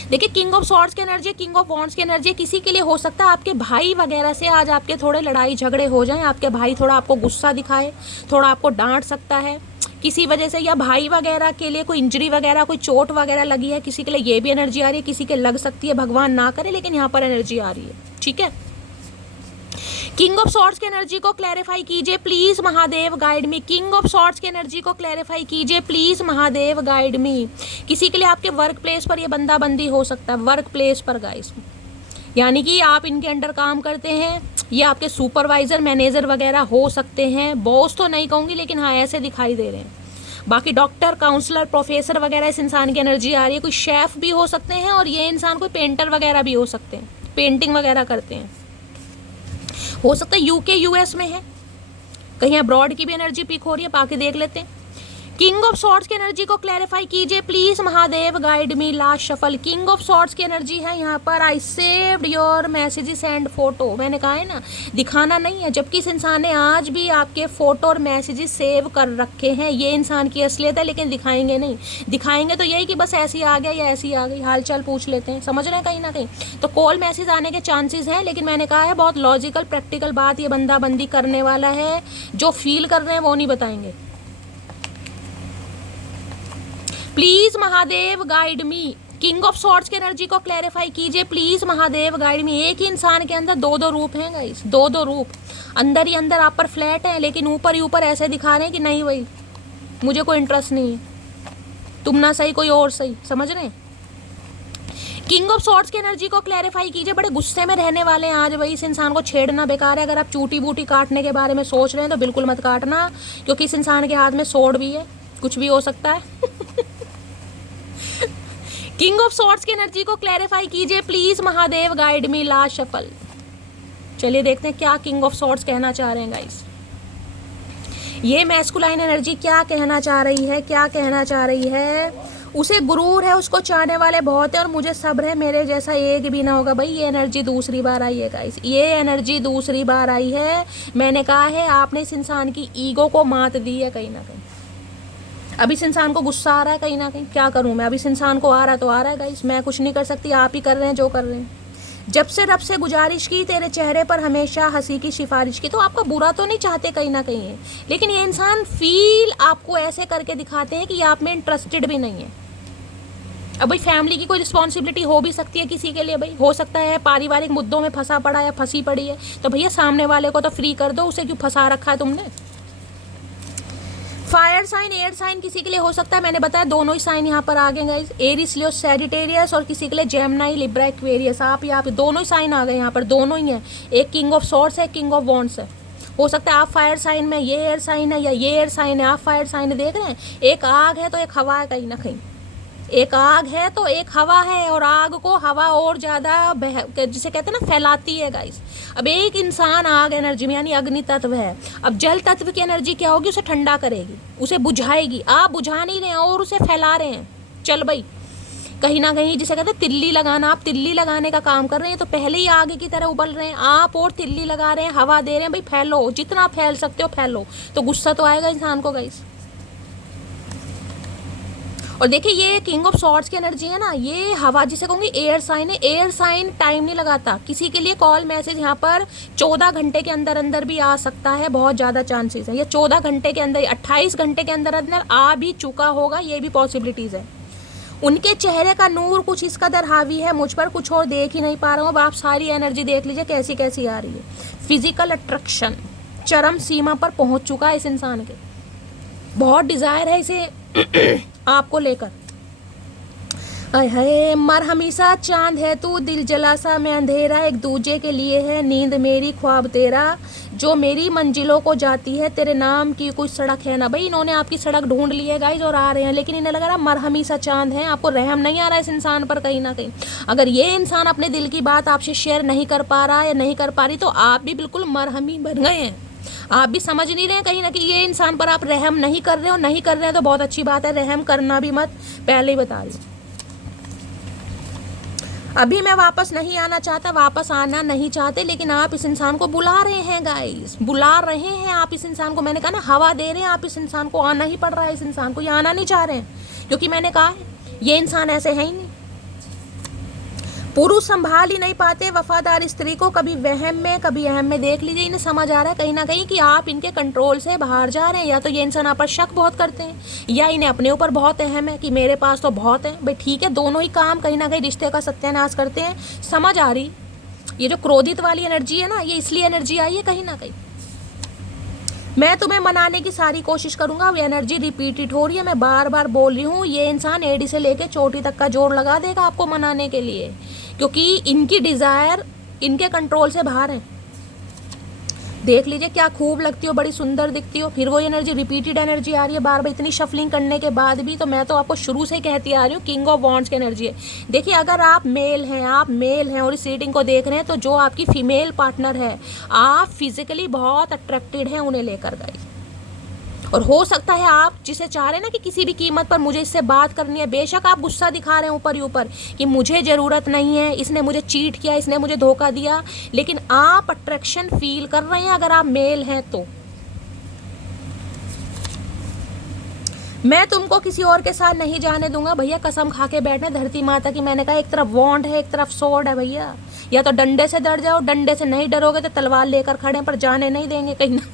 देखिए किंग ऑफ सॉर्ड्स की एनर्जी, किंग ऑफ वॉन्ड्स की एनर्जी किसी के लिए हो सकता है आपके भाई वगैरह से आज आपके थोड़े लड़ाई झगड़े हो जाएं, आपके भाई थोड़ा आपको गुस्सा दिखाए, थोड़ा आपको डांट सकता है किसी वजह से, या भाई वगैरह के लिए कोई इंजरी वगैरह कोई चोट वगैरह लगी है, किसी के लिए ये भी एनर्जी आ रही है, किसी के लग सकती है, भगवान ना करे लेकिन यहाँ पर एनर्जी आ रही है, ठीक है। किंग ऑफ सॉर्ड्स की एनर्जी को क्लैरिफाई कीजिए please Mahadev, guide me. King of swords की एनर्जी को क्लैरिफाई कीजिए प्लीज महादेव, गाइड मी। किसी के लिए आपके वर्क प्लेस पर ये बंदा बंदी हो सकता है, वर्क प्लेस पर गाइस, यानी कि आप इनके अंडर काम करते हैं, ये आपके सुपरवाइजर मैनेजर वगैरह हो सकते हैं, बॉस तो नहीं कहूँगी लेकिन हाँ ऐसे दिखाई दे रहे हैं। बाकी डॉक्टर काउंसलर प्रोफेसर वगैरह इस इंसान की एनर्जी आ रही है, कोई शेफ भी हो सकते हैं, और ये इंसान कोई पेंटर वगैरह भी हो सकते हैं, पेंटिंग वगैरह करते हैं, हो सकता है UK US में है, कहीं अब्रॉड की भी एनर्जी पिक हो रही है, बाकी देख लेते हैं। किंग ऑफ सॉर्ड्स की एनर्जी को क्लैरिफाई कीजिए please Mahadev, guide me last shuffle. King of swords की एनर्जी है यहाँ पर, I saved your messages and photo, मैंने कहा है ना दिखाना नहीं है, जबकि इस इंसान ने आज भी आपके फोटो और मैसेजेस सेव कर रखे हैं, ये इंसान की असलियत है, लेकिन दिखाएंगे नहीं, दिखाएंगे तो यही कि बस ऐसी आ गया या ऐसी आ गई, हाल चाल पूछ लेते हैं, समझ रहे हैं कहीं ना कहीं। तो कॉल मैसेज आने के चांसेस हैं, लेकिन मैंने कहा है बहुत लॉजिकल प्रैक्टिकल बात ये बंदा बंदी करने वाला है, जो फील कर रहे हैं वो नहीं बताएंगे। Please Mahadev guide me, king of swords की एनर्जी को क्लैरिफाई कीजिए प्लीज महादेव गाइड में। एक ही इंसान के अंदर दो दो रूप हैं गाइस, दो दो रूप अंदर ही अंदर आप पर फ्लैट है, लेकिन ऊपर ही ऊपर ऐसे दिखा रहे हैं कि नहीं भाई मुझे कोई इंटरेस्ट नहीं है, तुम ना सही कोई और सही, समझ रहे हैं। किंग ऑफ सॉर्ड्स की एनर्जी को क्लैरिफाई कीजिए। बड़े गुस्से में रहने वाले हैं आज भाई, इस इंसान को छेड़ना बेकार है। अगर आप चूटी बूटी काटने के बारे में सोच रहे हैं तो बिल्कुल मत काटना, क्योंकि इस इंसान के हाथ में सोर्ड भी है, कुछ भी हो सकता है। किंग ऑफ सॉर्ड्स की एनर्जी को क्लैरिफाई कीजिए please Mahadev guide me. Last shuffle. चलिए देखते हैं क्या किंग ऑफ सॉर्ड्स कहना चाह रहे हैं गाइस। ये मैस्कुलाइन एनर्जी क्या कहना चाह रही है, क्या कहना चाह रही है। उसे गुरूर है, उसको चाहने वाले बहुत है और मुझे सब्र है, मेरे जैसा एक भी ना होगा। भाई ये एनर्जी दूसरी बार आई है गाइस, ये एनर्जी दूसरी बार आई है। मैंने कहा है आपने इस इंसान की ईगो को मात दी है कहीं ना कहीं। अब इस इंसान को गुस्सा आ रहा है कहीं ना कहीं, क्या करूं मैं। अब इस इंसान को आ रहा तो आ रहा है गाइस, मैं कुछ नहीं कर सकती, आप ही कर रहे हैं जो कर रहे हैं। जब से रब से गुजारिश की तेरे चेहरे पर हमेशा हंसी की सिफारिश की। तो आपका बुरा तो नहीं चाहते कहीं ना कहीं है, लेकिन ये इंसान फील आपको ऐसे करके दिखाते हैं कि ये आप में इंटरेस्टेड भी नहीं है। अब भाई फैमिली की कोई रिस्पॉन्सिबिलिटी हो भी सकती है किसी के लिए, भाई हो सकता है पारिवारिक मुद्दों में फंसा पड़ा है, फंसी पड़ी है, तो भैया सामने वाले को तो फ्री कर दो, उसे क्यों फंसा रखा है तुमने। फायर साइन एयर साइन किसी के लिए हो सकता है, मैंने बताया दोनों ही साइन यहाँ पर आ गए गाइस, एरिस लियो सैजिटेरियस, और किसी के लिए जेमिनी लिब्रा एक्वेरियस। आप यहाँ पे दोनों ही साइन आ गए, यहाँ पर दोनों ही हैं। एक किंग ऑफ सॉर्ड्स है, किंग ऑफ वॉन्ड्स है। हो सकता है आप फायर साइन में, ये एयर साइन है, या ये एयर साइन है, आप फायर साइन देख रहे हैं। एक आग है तो एक हवा है कहीं ना कहीं, एक आग है तो एक हवा है, और आग को हवा और ज़्यादा जिसे कहते हैं ना फैलाती है गाइस। अब एक इंसान आग एनर्जी में यानी अग्नि तत्व है, अब जल तत्व की एनर्जी क्या होगी, उसे ठंडा करेगी, उसे बुझाएगी। आप बुझा नहीं रहे हैं और उसे फैला रहे हैं। चल भाई कहीं ना कहीं जिसे कहते हैं तिल्ली लगाना, आप तिल्ली लगाने का काम कर रहे हैं, तो पहले ही आगे की तरह उबल रहे हैं आप, और तिल्ली लगा रहे हैं, हवा दे रहे हैं। भाई फैलो, जितना फैल सकते हो फैलो, तो गुस्सा तो आएगा इंसान को गाइस। और देखिए ये किंग ऑफ सॉर्ड्स की एनर्जी है ना, ये हवा जिसे कहूँगी एयर साइन है। एयर साइन टाइम नहीं लगाता किसी के लिए, कॉल मैसेज यहाँ पर 14 घंटे के अंदर अंदर भी आ सकता है, बहुत ज़्यादा चांसेस है। ये 14 घंटे के अंदर, 28 घंटे के अंदर अंदर आ भी चुका होगा, ये भी पॉसिबिलिटीज़ है। उनके चेहरे का नूर कुछ इस कदर हावी है मुझ पर, कुछ और देख ही नहीं पा रहा हूँ। अब आप सारी एनर्जी देख लीजिए कैसी कैसी आ रही है। फिजिकल अट्रैक्शन चरम सीमा पर पहुँच चुका है इस इंसान के, बहुत डिज़ायर है इसे आपको लेकर। आय हाय मर हमेशा चांद है तू, दिल जलासा में अंधेरा, एक दूजे के लिए है नींद मेरी ख्वाब तेरा, जो मेरी मंजिलों को जाती है तेरे नाम की कुछ सड़क है ना। भाई इन्होंने आपकी सड़क ढूंढ ली है गाइज और आ रहे हैं, लेकिन इन्हें लग रहा है मर हमेशा चांद है। आपको रहम नहीं आ रहा है इस इंसान पर कहीं ना कहीं। अगर ये इंसान अपने दिल की बात आपसे शेयर नहीं कर पा रहा या नहीं कर पा रही, तो आप भी बिल्कुल मरहमी बन गए हैं। आप भी समझ नहीं रहे हैं कहीं ना कहीं ये इंसान पर आप रहम नहीं कर रहे हो। नहीं कर रहे हैं तो बहुत अच्छी बात है, रहम करना भी मत, पहले ही बता रही हूँ। अभी मैं वापस नहीं आना चाहता, वापस आना नहीं चाहते, लेकिन आप इस इंसान को बुला रहे हैं गाइस, बुला रहे हैं आप इस इंसान को। मैंने कहा ना हवा दे रहे हैं आप इस इंसान को, आना ही पड़ रहा है इस इंसान को, ये आना नहीं चाह रहे हैं, क्योंकि मैंने कहा है ये इंसान ऐसे है ही नहीं। पुरुष संभाल ही नहीं पाते वफादार स्त्री को, कभी वहम में कभी अहम में। देख लीजिए इन्हें समझ आ रहा है कहीं ना कहीं कि आप इनके कंट्रोल से बाहर जा रहे हैं, या तो ये इंसान आप पर शक बहुत करते हैं, या इन्हें अपने ऊपर बहुत अहम है कि मेरे पास तो बहुत है। भाई ठीक है, दोनों ही काम कहीं ना कहीं रिश्ते का सत्यानाश करते हैं। समझ आ रही, ये जो क्रोधित वाली एनर्जी है ना, ये इसलिए एनर्जी आई है कहीं ना कहीं। मैं तुम्हें मनाने की सारी कोशिश करूंगा, वो एनर्जी रिपीटेड हो रही है, मैं बार बार बोल रही हूँ। ये इंसान एड़ी से लेके चोटी तक का जोड़ लगा देगा आपको मनाने के लिए, क्योंकि इनकी डिज़ायर इनके कंट्रोल से बाहर है। देख लीजिए क्या खूब लगती हो, बड़ी सुंदर दिखती हो, फिर वो एनर्जी रिपीटेड एनर्जी आ रही है बार बार। इतनी शफलिंग करने के बाद भी तो मैं तो आपको शुरू से कहती आ रही हूँ किंग ऑफ वॉन्ड्स की एनर्जी है। देखिए अगर आप मेल हैं और इस रीडिंग को देख रहे हैं, तो जो आपकी फीमेल पार्टनर है, आप फिजिकली बहुत अट्रैक्टेड हैं उन्हें लेकर गाइस। और हो सकता है आप जिसे चाह रहे हैं ना कि किसी भी कीमत पर मुझे इससे बात करनी है, बेशक आप गुस्सा दिखा रहे हैं ऊपर ही ऊपर कि मुझे ज़रूरत नहीं है, इसने मुझे चीट किया, इसने मुझे धोखा दिया, लेकिन आप अट्रैक्शन फील कर रहे हैं अगर आप मेल हैं तो। मैं तुमको किसी और के साथ नहीं जाने दूंगा भैया, कसम खा के बैठना धरती माता की। मैंने कहा एक तरफ वॉन्ड है, एक तरफ सोर्ड है भैया, या तो डंडे से डर जाओ, डंडे से नहीं डरोगे तो तलवार लेकर खड़े, पर जाने नहीं देंगे कहीं ना।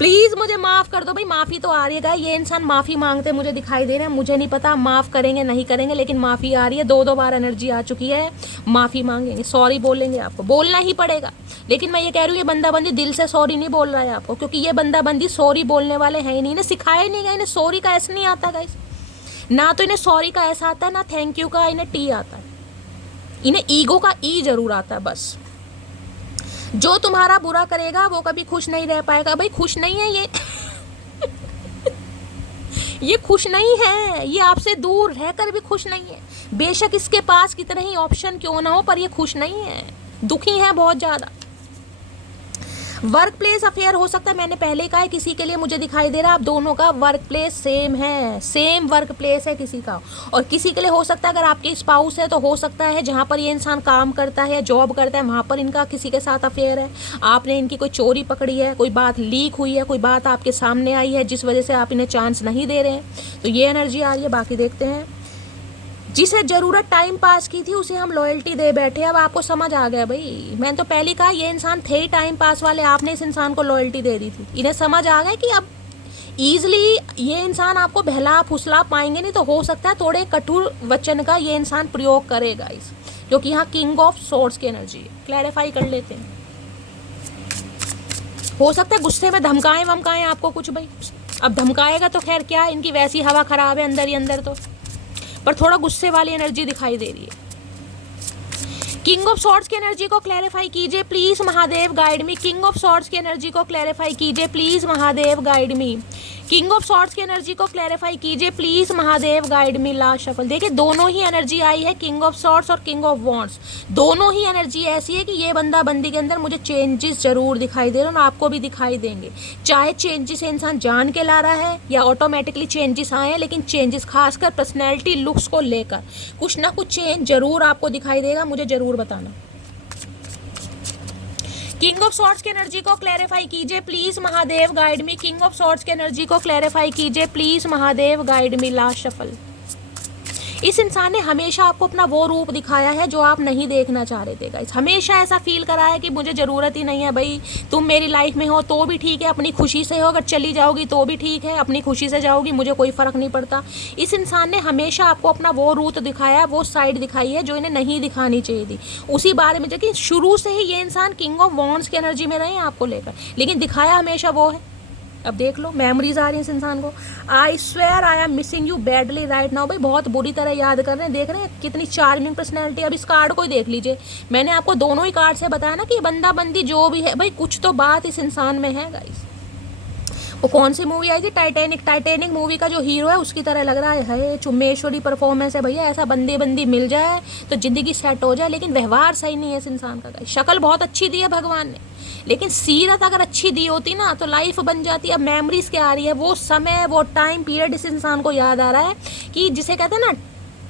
प्लीज मुझे माफ कर दो भाई, माफी तो आ रही है गाइस, ये इंसान माफी मांगते मुझे दिखाई दे रहे हैं, मुझे नहीं पता माफ करेंगे नहीं करेंगे, लेकिन माफी आ रही है, 2 बार एनर्जी आ चुकी है, माफी मांगेंगे, सॉरी बोलेंगे, आपको बोलना ही पड़ेगा। लेकिन मैं ये कह रही हूँ ये बंदा बंदी दिल से सॉरी नहीं बोल रहा है आपको, क्योंकि ये बंदा बंदी सॉरी बोलने वाले हैं ही नहीं, इन्हें सिखाया ही नहीं गया, इन्हें सॉरी का ऐसा नहीं आता गाइस, ना तो इन्हें सॉरी का ऐसा आता है, ना थैंक यू का इन्हें टी आता है, इन्हें ईगो का ई जरूर आता है बस। जो तुम्हारा बुरा करेगा वो कभी खुश नहीं रह पाएगा। भाई खुश नहीं है ये ये खुश नहीं है, ये आपसे दूर रहकर भी खुश नहीं है, बेशक इसके पास कितने ही ऑप्शन क्यों ना हो, पर ये खुश नहीं है, दुखी है बहुत ज्यादा। वर्क प्लेस अफेयर हो सकता है, मैंने पहले कहा है, किसी के लिए मुझे दिखाई दे रहा है आप दोनों का वर्क प्लेस सेम है, सेम वर्क प्लेस है किसी का, और किसी के लिए हो सकता है अगर आपके स्पाउस है तो हो सकता है जहाँ पर ये इंसान काम करता है, जॉब करता है, वहाँ पर इनका किसी के साथ अफेयर है, आपने इनकी कोई चोरी पकड़ी है, कोई बात लीक हुई है, कोई बात आपके सामने आई है जिस वजह से आप इन्हें चांस नहीं दे रहे हैं, तो ये एनर्जी आ रही है। बाकी देखते हैं, जिसे जरूरत टाइम पास की थी उसे हम लॉयल्टी दे बैठे। अब आपको समझ आ गया भाई, मैंने तो पहले कहा ये इंसान थे ही टाइम पास वाले, आपने इस इंसान को लॉयल्टी दे दी थी, इन्हें समझ आ गया कि अब ईजिली ये इंसान आपको बहला फुसला पाएंगे नहीं, तो हो सकता है थोड़े कठोर वचन का ये इंसान प्रयोग करेगा इस, क्योंकि यहाँ किंग ऑफ सोर्ड्स की एनर्जी है। क्लैरिफाई कर लेते हैं, हो सकता है गुस्से में धमकाएं वमकाएं आपको कुछ भाई, अब धमकाएगा तो खैर क्या, इनकी वैसी हवा खराब है अंदर ही अंदर, तो पर थोड़ा गुस्से वाली एनर्जी दिखाई दे रही है। किंग ऑफ सॉर्ड्स की एनर्जी को क्लैरिफाई कीजिए please Mahadev guide me. King of swords की एनर्जी को क्लैरिफाई कीजिए please Mahadev guide me. King of swords की एनर्जी को क्लैरिफाई कीजिए please Mahadev guide me. Last shuffle देखिए, दोनों ही एनर्जी आई है, किंग ऑफ सॉर्ड्स और किंग ऑफ वॉन्ड्स, दोनों ही एनर्जी ऐसी है कि ये बंदा बंदी के अंदर मुझे चेंजेस जरूर दिखाई दे रहे हैं, और आपको भी दिखाई देंगे, चाहे चेंजेस इंसान जान के ला रहा है या ऑटोमेटिकली चेंजेस आए हैं, लेकिन चेंजेस खासकर पर्सनैलिटी लुक्स को लेकर कुछ ना कुछ चेंज जरूर आपको दिखाई देगा, मुझे जरूर बताना। किंग ऑफ सॉर्ड्स की एनर्जी को क्लैरिफाई कीजिए please Mahadev guide me. King of swords की एनर्जी को क्लैरिफाई कीजिए please Mahadev guide me. Last shuffle. इस इंसान ने हमेशा आपको अपना वो रूप दिखाया है जो आप नहीं देखना चाह रहे थे गाइस, हमेशा ऐसा फील करा है कि मुझे ज़रूरत ही नहीं है भाई, तुम मेरी लाइफ में हो तो भी ठीक है, अपनी खुशी से हो, अगर चली जाओगी तो भी ठीक है, अपनी खुशी से जाओगी, मुझे कोई फ़र्क नहीं पड़ता। इस इंसान ने हमेशा आपको अपना वो रूप दिखाया, वो साइड दिखाई है जो इन्हें नहीं दिखानी चाहिए थी, उसी बारे में, जो शुरू से ही ये इंसान किंग ऑफ वॉन्ड्स की एनर्जी में रहे हैं आपको लेकर, लेकिन दिखाया हमेशा वो है। अब देख लो, मेमोरीज आ रही हैं इस इंसान को। I swear I am missing you badly right now. भाई बहुत बुरी तरह याद कर रहे हैं, देख रहे हैं कितनी चार्मिंग पर्सनैलिटी। अब इस कार्ड को ही देख लीजिए, मैंने आपको दोनों ही कार्ड से बताया ना कि बंदा बंदी जो भी है भाई, कुछ तो बात इस इंसान में है गाइस। वो कौन सी मूवी आई थी, टाइटैनिक, टाइटैनिक मूवी का जो हीरो है उसकी तरह लग रहा है, चुम्मेश्वरी परफॉर्मेंस है भैया। ऐसा बंदी बंदी मिल जाए तो जिंदगी सेट हो जाए, लेकिन व्यवहार सही नहीं है इस इंसान का। शक्ल बहुत अच्छी दी है भगवान ने, लेकिन सीरत अगर अच्छी दी होती ना तो लाइफ बन जाती। अब मेमोरीज क्या आ रही है, वो समय, वो टाइम पीरियड इस इंसान को याद आ रहा है कि जिसे कहते हैं ना,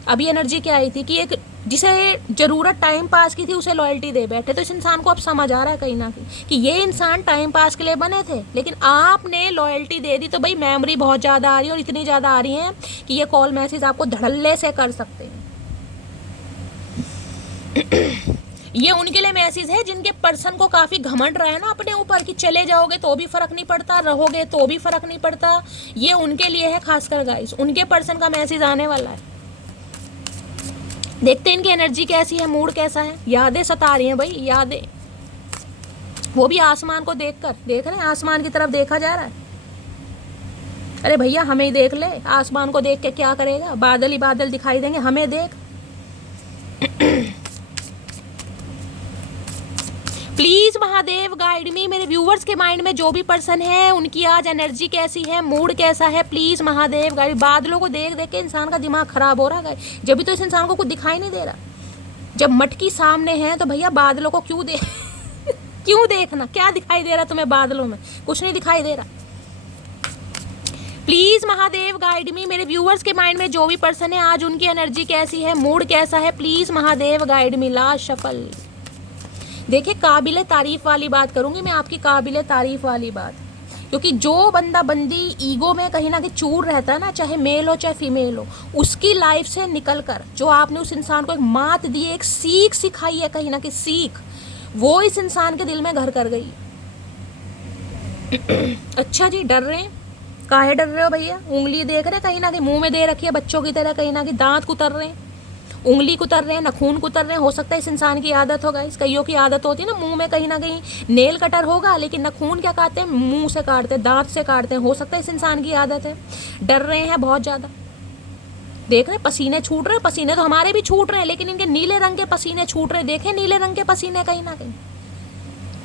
अभी एनर्जी क्या आई थी कि एक जिसे ज़रूरत टाइम पास की थी उसे लॉयल्टी दे बैठे। तो इस इंसान को अब समझ आ रहा है कहीं ना कहीं कि ये इंसान टाइम पास के लिए बने थे, लेकिन आपने लॉयल्टी दे दी, तो भाई मेमोरी बहुत ज़्यादा आ रही है, और इतनी ज़्यादा आ रही है कि ये कॉल मैसेज आपको धड़ल्ले से कर सकते हैं। ये उनके लिए मैसेज है जिनके पर्सन को काफ़ी घमंड रहा है ना अपने ऊपर कि चले जाओगे तो भी फ़र्क नहीं पड़ता, रहोगे तो भी फ़र्क नहीं पड़ता। ये उनके लिए है खासकर गाइस, उनके पर्सन का मैसेज आने वाला है। देखते हैं इनकी एनर्जी कैसी है, मूड कैसा है। यादें सता रही हैं भाई, यादें, वो भी आसमान को देखकर। देख रहे हैं आसमान की तरफ देखा जा रहा है। अरे भैया हमें ही देख ले, आसमान को देख के क्या करेगा, बादल ही बादल दिखाई देंगे, हमें देख। प्लीज महादेव गाइड मी। मेरे व्यूवर्स के माइंड में जो भी पर्सन है उनकी आज एनर्जी कैसी है, मूड कैसा है, प्लीज महादेव गाइड। बादलों को देख देख के इंसान का दिमाग खराब हो रहा है, जब भी तो इस इंसान को कुछ दिखाई नहीं दे रहा। जब मटकी सामने है तो भैया बादलों को क्यों क्यों देखना, क्या दिखाई दे रहा तुम्हें बादलों में, कुछ नहीं दिखाई दे रहा। प्लीज महादेव गाइड मी। मेरे व्यूवर्स के माइंड में जो भी पर्सन है आज उनकी एनर्जी कैसी है, मूड कैसा है, please Mahadev guide me. Last shuffle. देखिए काबिले तारीफ वाली बात करूंगी मैं, आपकी काबिले तारीफ वाली बात, क्योंकि जो बंदा बंदी ईगो में कहीं ना कहीं चूर रहता है ना, चाहे मेल हो चाहे फीमेल हो, उसकी लाइफ से निकल कर जो आपने उस इंसान को एक मात दी है, एक सीख सिखाई है, कहीं ना कहीं सीख, वो इस इंसान के दिल में घर कर गई। अच्छा जी, डर रहे हैं? काहे डर रहे हो भैया? उंगली देख रहे कहीं ना कहीं, मुंह में दे रखी है बच्चों की तरह, कहीं ना कहीं दांत कुतर रहे हैं, उंगली कुतर रहे हैं, नाखून कुतर रहे हैं। हो सकता है इस इंसान की आदत होगा, इस कईयों की आदत होती है ना, मुंह में कहीं ना कहीं नेल कटर होगा, लेकिन नाखून क्या काटते हैं, मुंह से काटते हैं, दांत से काटते हैं। हो सकता है इस इंसान की आदत है। डर रहे हैं बहुत ज़्यादा। देख रहे पसीने छूट रहे हैं, पसीने तो हमारे भी छूट रहे हैं, लेकिन इनके नीले रंग के पसीने छूट रहे। देखें नीले रंग के पसीने, कहीं ना कहीं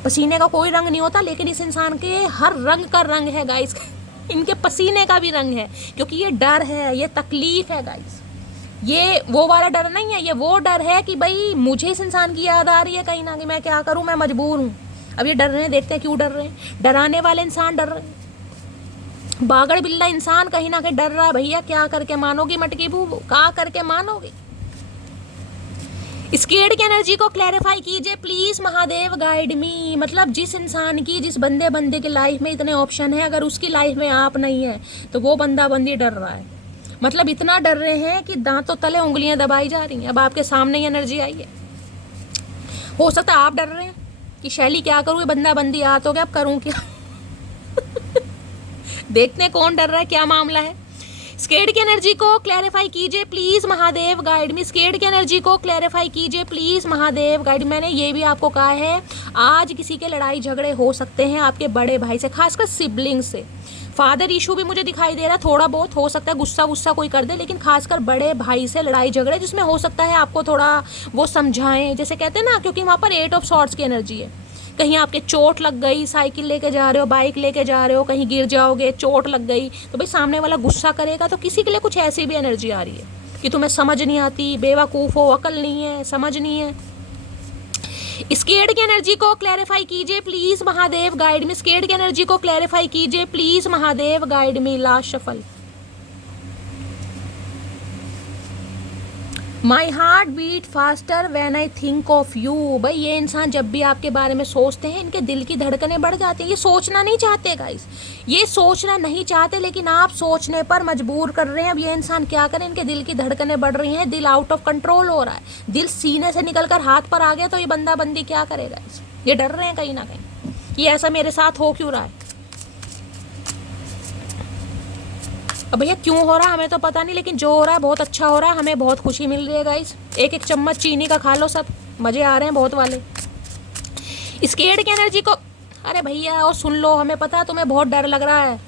पसीने का कोई रंग नहीं होता, लेकिन इस इंसान के हर रंग का रंग है गाइस। इनके पसीने का भी रंग है, क्योंकि ये डर है, ये तकलीफ है गाइस। ये वो वाला डर नहीं है, ये वो डर है कि भाई मुझे इस इंसान की याद आ रही है कहीं ना कहीं, मैं क्या करूं, मैं मजबूर हूं। अब ये डर रहे हैं, देखते हैं क्यों डर रहे हैं। डराने वाले इंसान डर रहे हैं। बागड़ बिल्ला इंसान कहीं ना कहीं डर रहा है भैया। क्या करके मानोगी मटकी बूबू, क्या करके मानोगी? स्केर्ड की एनर्जी को क्लैरिफाई कीजिए प्लीज महादेव, गाइड मी। मतलब जिस इंसान की, जिस बंदे की लाइफ में इतने ऑप्शन है, अगर उसकी लाइफ में आप नहीं है तो वो बंदी डर रहा है। मतलब इतना डर रहे हैं कि दांतों तले उंगलियां दबाई जा रही हैं। अब आपके सामने ही एनर्जी आई है। हो सकता है आप डर रहे हैं कि शैली क्या करूँ, बंदी आ तो गया, अब करूँ क्या? देखते हैं कौन डर रहा है, क्या मामला है। स्केर्ड की एनर्जी को क्लैरिफाई कीजिए please Mahadev, guide me. Scared की एनर्जी को क्लैरिफाई कीजिए प्लीज महादेव, गाइड। मैंने ये भी आपको कहा है, आज किसी के लड़ाई झगड़े हो सकते हैं आपके बड़े भाई से, खासकर सिबलिंग से। फादर इशू भी मुझे दिखाई दे रहा है, थोड़ा बहुत हो सकता है गुस्सा कोई कर दे, लेकिन खासकर बड़े भाई से लड़ाई झगड़े, जिसमें हो सकता है आपको थोड़ा वो समझाएं, जैसे कहते हैं ना, क्योंकि वहाँ पर 8 ऑफ सॉर्ड्स की एनर्जी है। कहीं आपके चोट लग गई, साइकिल लेके जा रहे हो, बाइक लेके जा रहे हो, कहीं गिर जाओगे, चोट लग गई, तो भाई सामने वाला गुस्सा करेगा। तो किसी के लिए कुछ ऐसी भी एनर्जी आ रही है कि तुम्हें समझ नहीं आती, बेवकूफ़ हो, अकल नहीं है, समझ नहीं है। स्केर्ड की एनर्जी को क्लैरिफाई कीजिए please Mahadev, guide me. Scared की एनर्जी को क्लैरिफाई कीजिए please Mahadev, guide me. Last shuffle. My heart beat faster when I think of you. भाई ये इंसान जब भी आपके बारे में सोचते हैं, इनके दिल की धड़कनें बढ़ जाती हैं। ये सोचना नहीं चाहते गाइस, ये सोचना नहीं चाहते, लेकिन आप सोचने पर मजबूर कर रहे हैं। अब ये इंसान क्या करे, इनके दिल की धड़कनें बढ़ रही हैं, दिल आउट ऑफ कंट्रोल हो रहा है, दिल सीने से निकल कर हाथ पर आ गया, तो ये बंदी क्या करेगा? ये डर रहे हैं कहीं ना कहीं कि ऐसा मेरे साथ हो क्यों रहा है। अब भैया क्यों हो रहा है हमें तो पता नहीं, लेकिन जो हो रहा है बहुत अच्छा हो रहा है, हमें बहुत खुशी मिल रही है गाइस। एक चम्मच चीनी का खा लो, सब मजे आ रहे हैं बहुत वाले। स्केर्ड की एनर्जी को, अरे भैया और सुन लो, हमें पता है तुम्हें बहुत डर लग रहा है,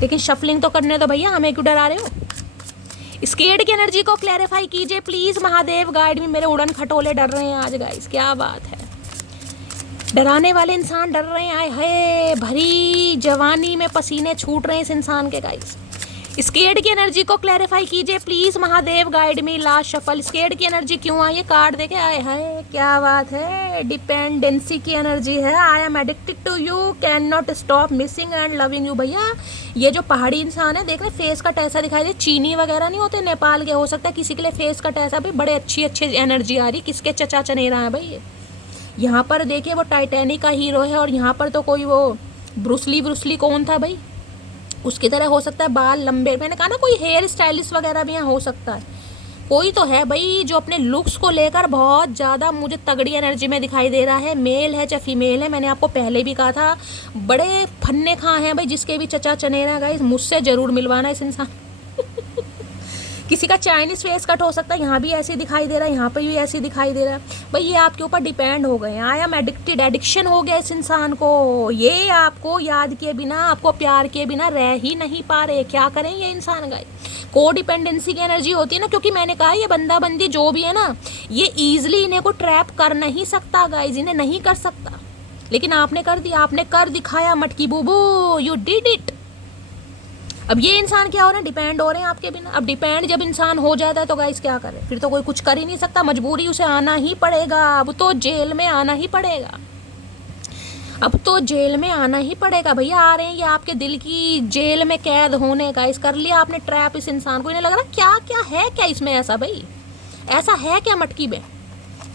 लेकिन शफलिंग तो करने दो भैया, हमें क्यों डरा रहे हो? स्केर्ड की एनर्जी को क्लैरिफाई कीजिए प्लीज महादेव, गाइड में। मेरे उड़न खटोले डर रहे हैं आज गाइस, क्या बात है। डराने वाले इंसान डर रहे हैं, आए हाय, भरी जवानी में पसीने छूट रहे हैं इस इंसान के गाइस। स्केर्ड की एनर्जी को क्लैरिफाई कीजिए please Mahadev, guide me. Last shuffle. Scared की एनर्जी क्यों आई है, कार्ड देखे, आए हाय क्या बात है। डिपेंडेंसी की एनर्जी है। I am addicted to you, can not stop missing and loving you. भैया ये जो पहाड़ी इंसान है, देख रहे फेस कट ऐसा दिखाई दे, चीनी वगैरह नहीं होते नेपाल के, हो सकता है किसी के लिए फेस कट ऐसा। भी बड़े अच्छी एनर्जी आ रही, किसके चचा चनेरा है भाई ये। यहाँ पर देखिए वो टाइटैनिक का हीरो है, और यहाँ पर तो कोई वो ब्रूसली कौन था भाई, उसकी तरह हो सकता है, बाल लंबे। मैंने कहा ना कोई हेयर स्टाइलिस्ट वगैरह भी यहाँ हो सकता है। कोई तो है भाई जो अपने लुक्स को लेकर बहुत ज़्यादा मुझे तगड़ी एनर्जी में दिखाई दे रहा है। मेल है चाहे फीमेल है, मैंने आपको पहले भी कहा था, बड़े फन्ने खा हैं भाई, जिसके भी चचा चनेरा गाइस, मुझसे ज़रूर मिलवाना इस इंसान। किसी का चाइनीज़ फेस कट हो सकता है, यहाँ भी ऐसे दिखाई दे रहा है, यहाँ पर भी ऐसे दिखाई दे रहा है भाई। ये आपके ऊपर डिपेंड हो गए हैं। आई एम एडिक्टेड, एडिक्शन हो गया इस इंसान को। ये आपको याद किए बिना, आपको प्यार किए बिना रह ही नहीं पा रहे। क्या करें ये इंसान गाइस। को डिपेंडेंसी की एनर्जी होती है ना, क्योंकि मैंने कहा ये बंदी जो भी है ना, ये ईजिली इन्हें को ट्रैप कर नहीं सकता गाइस, इन्हें नहीं कर सकता, लेकिन आपने कर दिया, आपने कर दिखाया मटकी बूबू, यू डिड इट। अब ये इंसान क्या हो रहे हैं, डिपेंड हो रहे हैं आपके बिना। अब डिपेंड जब इंसान हो जाता है तो गाइस क्या करे, फिर तो कोई कुछ कर ही नहीं सकता, मजबूरी उसे आना ही पड़ेगा। अब तो जेल में आना ही पड़ेगा, अब तो जेल में आना ही पड़ेगा भैया। आ रहे हैं ये आपके दिल की जेल में कैद होने गाइस। कर लिया आपने ट्रैप इस इंसान को। इन्हें लग रहा क्या क्या है, क्या इसमें ऐसा भाई, ऐसा है क्या मटकी में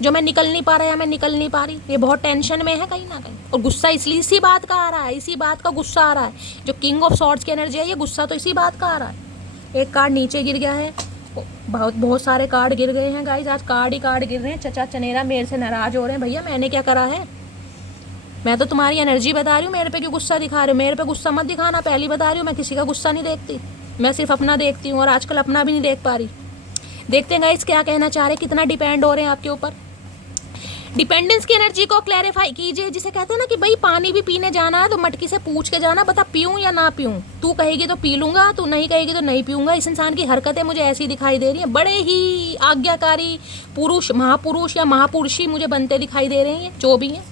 जो मैं निकल नहीं पा रहा, या मैं निकल नहीं पा रही। ये बहुत टेंशन में है कहीं ना कहीं, और गुस्सा इसलिए इसी बात का आ रहा है, इसी बात का गुस्सा आ रहा है। जो किंग ऑफ सॉर्ड्स की एनर्जी है, ये गुस्सा तो इसी बात का आ रहा है। एक कार्ड नीचे गिर गया है, बहुत सारे कार्ड गिर गए हैं गाइस, आज कार्ड ही कार्ड गिर रहे हैं। चचा चनेरा मेरे से नाराज हो रहे हैं, भैया मैंने क्या करा है, मैं तो तुम्हारी एनर्जी बता रही हूँ, मेरे पे क्यों गुस्सा दिखा रहे हो? मेरे पे गुस्सा मत दिखाना, पहली बता रही हूँ, मैं किसी का गुस्सा नहीं देखती, मैं सिर्फ अपना देखती हूँ, और आजकल अपना भी नहीं देख पा रही। देखते हैं गाइस क्या कहना चाह रहे हैं, कितना डिपेंड हो रहे हैं आपके ऊपर। डिपेंडेंस की एनर्जी को क्लैरिफाई कीजिए, जिसे कहते हैं ना कि भाई पानी भी पीने जाना है तो मटकी से पूछ के जाना, बता पीऊं या ना पीऊं, तू कहेगी तो पी लूंगा, तू नहीं कहेगी तो नहीं पीऊंगा। इस इंसान की हरकतें मुझे ऐसी दिखाई दे रही हैं, बड़े ही आज्ञाकारी पुरुष, महापुरुष या महापुरुषी मुझे बनते दिखाई दे रहे हैं, जो भी हैं।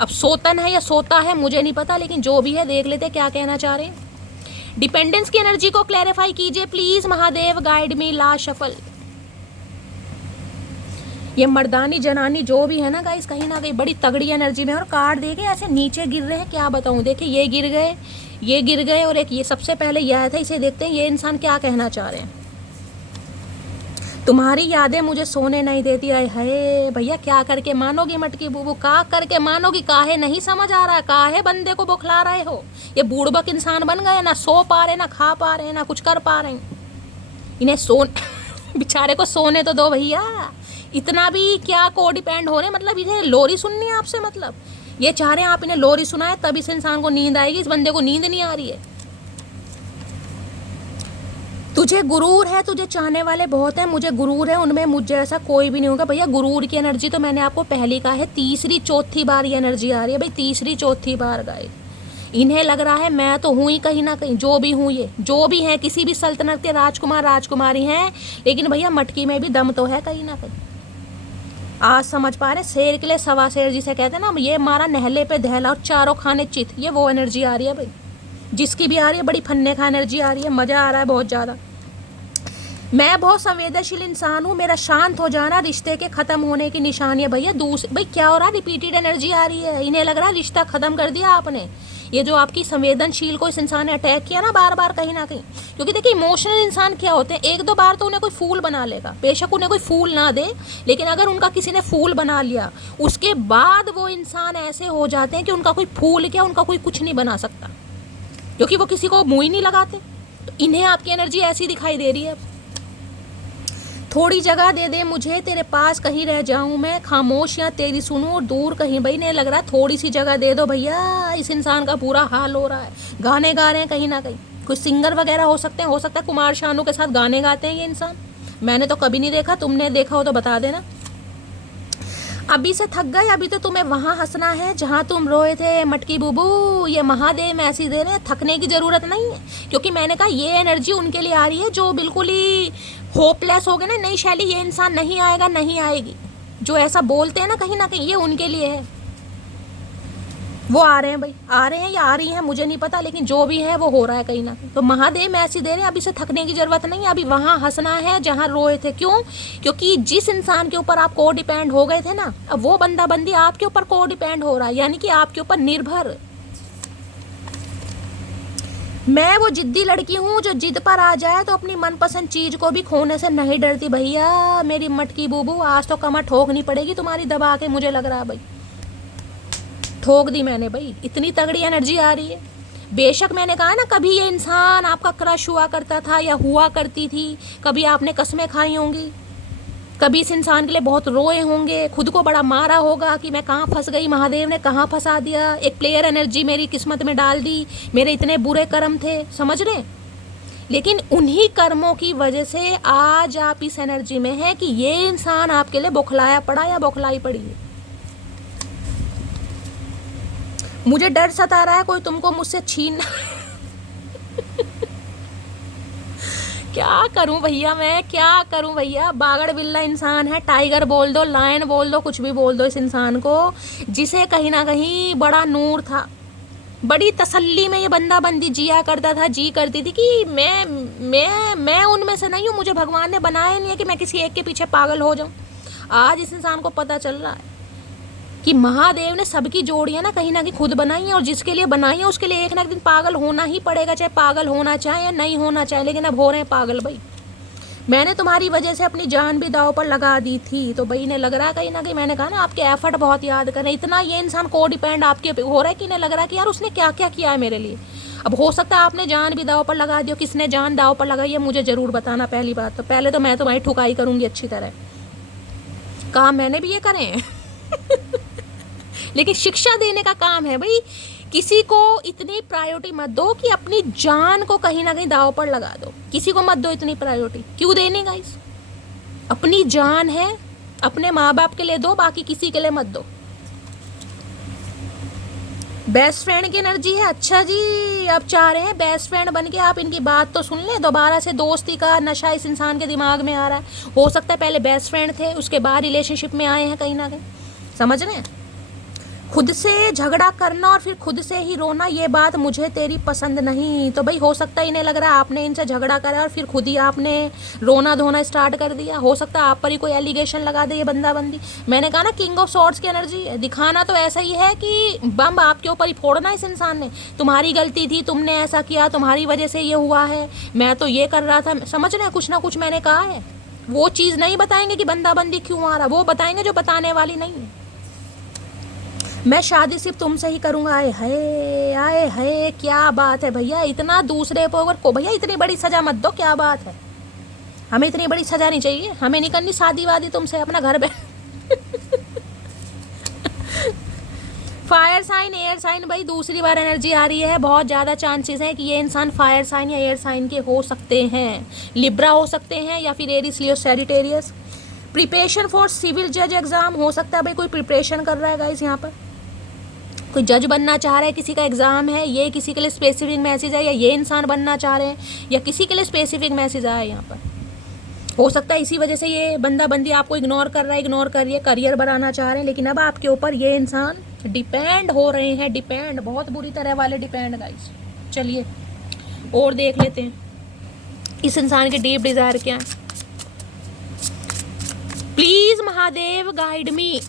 अब सोतन है या सोता है मुझे नहीं पता, लेकिन जो भी है देख लेते क्या कहना चाह रहे हैं। डिपेंडेंस की एनर्जी को क्लैरिफाई कीजिए please Mahadev, guide me last shuffle. ये मर्दानी जनानी जो भी है ना गाइस, कहीं ना कहीं बड़ी तगड़ी एनर्जी में, और कार्ड देखे ऐसे नीचे गिर रहे हैं, क्या बताऊं। देखिए ये गिर गए, ये गिर गए, और एक ये सबसे पहले ये आया था, इसे देखते हैं ये इंसान क्या कहना चाह रहे हैं। तुम्हारी यादें मुझे सोने नहीं देती। आए हाय भैया, क्या करके मानोगी मटकी बूबू, का करके मानोगी? काहे नहीं समझ आ रहा है, काहे बंदे को बौखला रहे हो? ये बूढ़बक इंसान बन गए, ना सो पा रहे, ना खा पा रहे, ना कुछ कर पा रहे। इन्हें बेचारे को सोने तो दो भैया, इतना भी क्या को डिपेंड हो रहे। मतलब इन्हें लोरी सुननी है आपसे, मतलब ये चाह रहे हैं आप इन्हें लोरी सुनाए तब इस इंसान को नींद आएगी। इस बंदे को नींद नहीं आ रही है। तुझे गुरूर है, तुझे चाहने वाले बहुत हैं, मुझे गुरूर है, उनमें मुझे ऐसा कोई भी नहीं होगा। भैया गुरूर की एनर्जी तो मैंने आपको पहले कहा है, तीसरी चौथी बार ये एनर्जी आ रही है भाई, तीसरी चौथी बार गाइस। इन्हें लग रहा है मैं तो हूँ ही कहीं ना कहीं, जो भी हूँ, ये जो भी हैं, किसी भी सल्तनत के राजकुमार राजकुमारी हैं, लेकिन भैया मटकी में भी दम तो है कहीं ना कहीं। आज समझ पा रहे, शेर के लिए सवा शेर जिसे कहते हैं ना, ये मारा नहले पे दहला और चारों खाने चित, ये वो एनर्जी आ रही है भाई, जिसकी भी आ रही है, बड़ी फन्ने खा एनर्जी आ रही है, मज़ा आ रहा है बहुत ज़्यादा। मैं बहुत संवेदनशील इंसान हूँ, मेरा शांत हो जाना रिश्ते के ख़त्म होने की निशानी है। भैया भाई क्या हो रहा है, रिपीटेड एनर्जी आ रही है, इन्हें लग रहा है रिश्ता ख़त्म कर दिया आपने। ये जो आपकी संवेदनशील को इस इंसान ने अटैक किया ना बार बार कहीं ना कहीं, क्योंकि देखिए इमोशनल इंसान क्या होते हैं, एक दो बार तो उन्हें कोई फूल बना लेगा, बेशक उन्हें कोई फूल ना दे, लेकिन अगर उनका किसी ने फूल बना लिया उसके बाद वो इंसान ऐसे हो जाते हैं कि उनका कोई फूल क्या, उनका कोई कुछ नहीं बना सकता, क्योंकि वो किसी को मुँह ही नहीं लगाते। तो इन्हें आपकी एनर्जी ऐसी दिखाई दे रही है। थोड़ी जगह दे दे मुझे, तेरे पास कहीं रह जाऊं मैं, खामोश या तेरी सुनूं और दूर कहीं। भाई ने लग रहा है थोड़ी सी जगह दे दो भैया, इस इंसान का बुरा हाल हो रहा है। गाने गा रहे हैं कहीं ना कहीं, कोई सिंगर वगैरह हो सकते हैं, हो सकता है कुमार शानू के साथ गाने गाते हैं ये इंसान। मैंने तो कभी नहीं देखा, तुमने देखा हो तो बता देना। अभी से थक गए, अभी तो तुम्हें वहाँ हंसना है जहाँ तुम रोए थे मटकी बुबू। ये महादेव मैसेज दे रहे हैं, थकने की ज़रूरत नहीं है, क्योंकि मैंने कहा ये एनर्जी उनके लिए आ रही है जो बिल्कुल ही होपलेस हो गए ना, नई शैली, ये इंसान नहीं आएगा, नहीं आएगी, जो ऐसा बोलते हैं ना कहीं ना कहीं, ये उनके लिए है। वो आ रहे हैं भाई, आ रहे हैं या आ रही हैं मुझे नहीं पता, लेकिन जो भी है वो हो रहा है कहीं ना कहीं। तो महादेव मैसेज दे रहे हैं अभी से थकने की ज़रूरत नहीं है, अभी वहाँ हंसना है जहाँ रोए थे। क्यों? क्योंकि जिस इंसान के ऊपर आप को डिपेंड हो गए थे ना, अब वो बंदा बंदी आपके ऊपर को डिपेंड हो रहा है, यानी कि आपके ऊपर निर्भर। मैं वो जिद्दी लड़की हूँ जो जिद पर आ जाए तो अपनी मनपसंद चीज़ को भी खोने से नहीं डरती। भैया मेरी मटकी बूबू, आज तो कमर ठोकनी पड़ेगी तुम्हारी दबा के, मुझे लग रहा है भाई ठोक दी मैंने भाई, इतनी तगड़ी एनर्जी आ रही है। बेशक मैंने कहा ना, कभी ये इंसान आपका क्रश हुआ करता था या हुआ करती थी, कभी आपने कस्में खाई होंगी, कभी इस इंसान के लिए बहुत रोए होंगे, खुद को बड़ा मारा होगा कि मैं कहाँ फंस गई, महादेव ने कहाँ फंसा दिया, एक प्लेयर एनर्जी मेरी किस्मत में डाल दी, मेरे इतने बुरे कर्म थे, समझ रहे। लेकिन उन्हीं कर्मों की वजह से आज आप इस एनर्जी में हैं कि ये इंसान आपके लिए बौखलाया पड़ा या बौखलाई पड़ी है। मुझे डर सता रहा है कोई तुमको मुझसे छीन क्या करूं भैया, मैं क्या करूं भैया। बागड़ बिल्ला इंसान है, टाइगर बोल दो, लायन बोल दो, कुछ भी बोल दो इस इंसान को, जिसे कहीं ना कहीं बड़ा नूर था, बड़ी तसल्ली में ये बंदा बंदी जिया करता था, जी करती थी कि मैं उनमें से नहीं हूँ, मुझे भगवान ने बनाया नहीं है कि मैं किसी एक के पीछे पागल हो जाऊँ। आज इस इंसान को पता चल रहा है कि महादेव ने सबकी जोड़ियाँ ना कहीं खुद बनाई है, और जिसके लिए बनाई है उसके लिए एक ना एक दिन पागल होना ही पड़ेगा, चाहे पागल होना चाहे या नहीं होना चाहे। लेकिन अब हो रहे हैं पागल भाई। मैंने तुम्हारी वजह से अपनी जान भी दाव पर लगा दी थी, तो भाई ने लग रहा है कहीं ना कहीं, मैंने कहा ना आपके एफर्ट बहुत याद करें, इतना ये इंसान को डिपेंड आपके हो रहा है कि इन्हें लग रहा है कि यार उसने क्या क्या किया है मेरे लिए। अब हो सकता है आपने जान भी दाव पर लगा दी हो, किसने जान दाव पर लगाई है मुझे ज़रूर बताना। पहली बात तो पहले तो मैं तुम्हारी ठुकाई करूँगी अच्छी तरह, काम मैंने भी ये करें लेकिन शिक्षा देने का काम है भाई। किसी को इतनी प्रायोरिटी मत दो कि अपनी जान को कहीं ना कहीं दांव पर लगा दो। किसी को मत दो इतनी प्रायोरिटी। क्यों देनी गाइस? अपनी जान है, अपने माँ बाप के लिए दो, बाकी किसी के लिए मत दो। बेस्ट फ्रेंड की एनर्जी है। अच्छा जी, अब चाह रहे हैं बेस्ट फ्रेंड बन के आप इनकी बात तो सुन ले। दोबारा से दोस्ती का नशा इस इंसान के दिमाग में आ रहा है। हो सकता है पहले बेस्ट फ्रेंड थे, उसके बाद रिलेशनशिप में आए हैं कहीं ना कहीं। समझ रहे हैं? खुद से झगड़ा करना और फिर खुद से ही रोना, ये बात मुझे तेरी पसंद नहीं। तो भाई हो सकता है इन्हें लग रहा है आपने इनसे झगड़ा करा और फिर खुद ही आपने रोना धोना स्टार्ट कर दिया। हो सकता है आप पर ही कोई एलिगेशन लगा दे ये बंदा बंदी। मैंने कहा ना किंग ऑफ सॉर्ड्स की एनर्जी है। दिखाना तो ऐसा ही है कि बम आपके ऊपर ही फोड़ना इस इंसान ने। तुम्हारी गलती थी, तुमने ऐसा किया, तुम्हारी वजह से ये हुआ है, मैं तो ये कर रहा था। समझ रहे हैं? कुछ ना कुछ मैंने कहा है। वो चीज़ नहीं बताएंगे कि बंदा बंदी क्यों आ रहा, वो बताएंगे जो बताने वाली नहीं है। मैं शादी सिर्फ तुमसे ही करूँगा। आए हाय क्या बात है भैया। इतना दूसरे पर को भैया इतनी बड़ी सजा मत दो। क्या बात है? हमें इतनी बड़ी सजा नहीं चाहिए। हमें नहीं करनी शादी वादी तुमसे, अपना घर पे। फायर साइन, एयर साइन, भाई दूसरी बार एनर्जी आ रही है। बहुत ज़्यादा चांसेस हैं कि ये इंसान फायर साइन या एयर साइन के हो सकते हैं। लिब्रा हो सकते हैं या फिर Aries, Leo, Sagittarius. Preparation for civil जज एग्जाम हो सकता है भाई कोई प्रिपरेशन कर रहा है गाइस। यहाँ पर कोई जज बनना चाह रहा है, किसी का एग्जाम है, ये किसी के लिए स्पेसिफिक मैसेज है, या ये इंसान बनना चाह रहे हैं या किसी के लिए स्पेसिफिक मैसेज आया है यहाँ पर। हो सकता है इसी वजह से ये बंदा बंदी आपको इग्नोर कर रहा है, इग्नोर कर रही है, करियर बनाना चाह रहे हैं, लेकिन अब आपके ऊपर ये इंसान डिपेंड हो रहे हैं। डिपेंड बहुत बुरी तरह वाले डिपेंड गाइस। चलिए और देख लेते हैं इस इंसान के डीप डिजायर क्या है। प्लीज महादेव गाइड मी।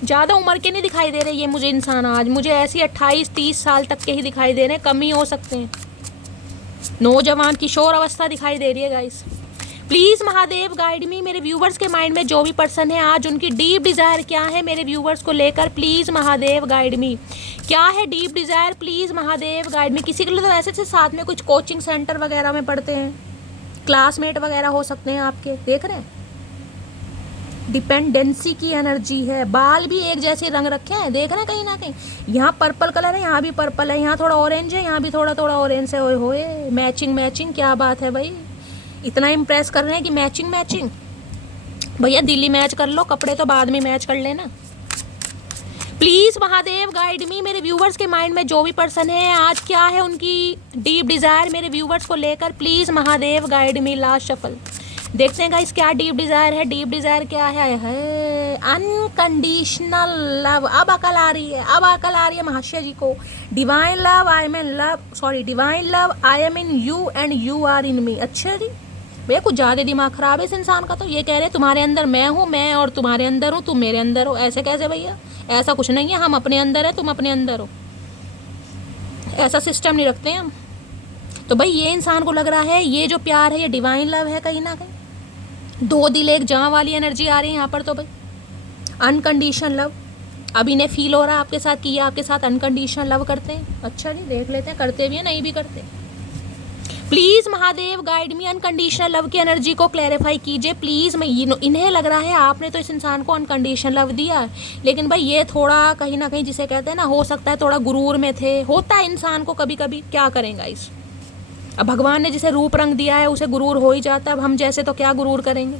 ज़्यादा उम्र के नहीं दिखाई दे रहे ये मुझे इंसान। आज मुझे ऐसी 28-30 साल तक के ही दिखाई दे रहे हैं, कम ही हो सकते हैं। नौजवान किशोर अवस्था दिखाई दे रही है गाइस। प्लीज़ महादेव गाइड मी। मेरे व्यूवर्स के माइंड में जो भी पर्सन है आज उनकी डीप डिज़ायर क्या है मेरे व्यूवर्स को लेकर, प्लीज़ महादेव गाइड मी। क्या है deep desire? Please Mahadev guide मी। किसी के लिए तो ऐसे से साथ में कुछ कोचिंग सेंटर वगैरह में पढ़ते हैं, क्लासमेट वगैरह हो सकते हैं आपके। देख रहे हैं? डिपेंडेंसी की एनर्जी है। बाल भी एक जैसे रंग रखे हैं, देख रहे हैं कहीं ना कहीं। यहाँ पर्पल कलर है, यहाँ भी पर्पल है, यहाँ थोड़ा ऑरेंज है, यहाँ भी थोड़ा थोड़ा ऑरेंज है। होए मैचिंग मैचिंग, क्या बात है भाई। इतना इम्प्रेस कर रहे हैं कि मैचिंग मैचिंग। भैया दिल्ली मैच कर लो, कपड़े तो बाद में मैच कर लेना। प्लीज़ महादेव गाइड मी। मेरे व्यूवर्स के माइंड में जो भी पर्सन है आज क्या है उनकी डीप डिज़ायर मेरे व्यूवर्स को लेकर, please Mahadev guide me. Last shuffle देखते हैं गाइस क्या डीप डिज़ायर है। डीप डिज़ायर क्या है? Unconditional love. अब अकल आ रही है, अब अकल आ रही है महाशय जी को। Divine love, I am in love, sorry divine love, I am in you and you are in me. अच्छा जी भैया कुछ ज़्यादा दिमाग खराब है इस इंसान का। तो ये कह रहे हैं तुम्हारे अंदर मैं हूँ, मैं और तुम्हारे अंदर हूँ, तुम मेरे अंदर हो। ऐसे कैसे भैया? ऐसा कुछ नहीं है। हम अपने अंदर है, तुम अपने अंदर हो। ऐसा सिस्टम नहीं रखते हम। तो भाई ये इंसान को लग रहा है ये जो प्यार है ये डिवाइन लव है कहीं ना कहीं। दो दिल एक जहाँ वाली एनर्जी आ रही है यहाँ पर। तो भाई अनकंडीशनल लव अब इन्हें फील हो रहा है आपके साथ कि ये आपके साथ अनकंडीशनल लव करते हैं। अच्छा जी देख लेते हैं करते भी हैं नहीं भी करते। Please Mahadev guide me. Unconditional love की एनर्जी को क्लैरिफाई कीजिए प्लीज़। मैं इन्हें लग रहा है आपने तो इस इंसान को अनकंडीशनल लव दिया, लेकिन भाई ये थोड़ा कहीं ना कहीं जिसे कहते हैं ना, हो सकता है थोड़ा गुरूर में थे। होता है इंसान को कभी कभी, क्या करेंगे इस। अब भगवान ने जिसे रूप रंग दिया है उसे गुरूर हो ही जाता है। अब हम जैसे तो क्या गुरूर करेंगे।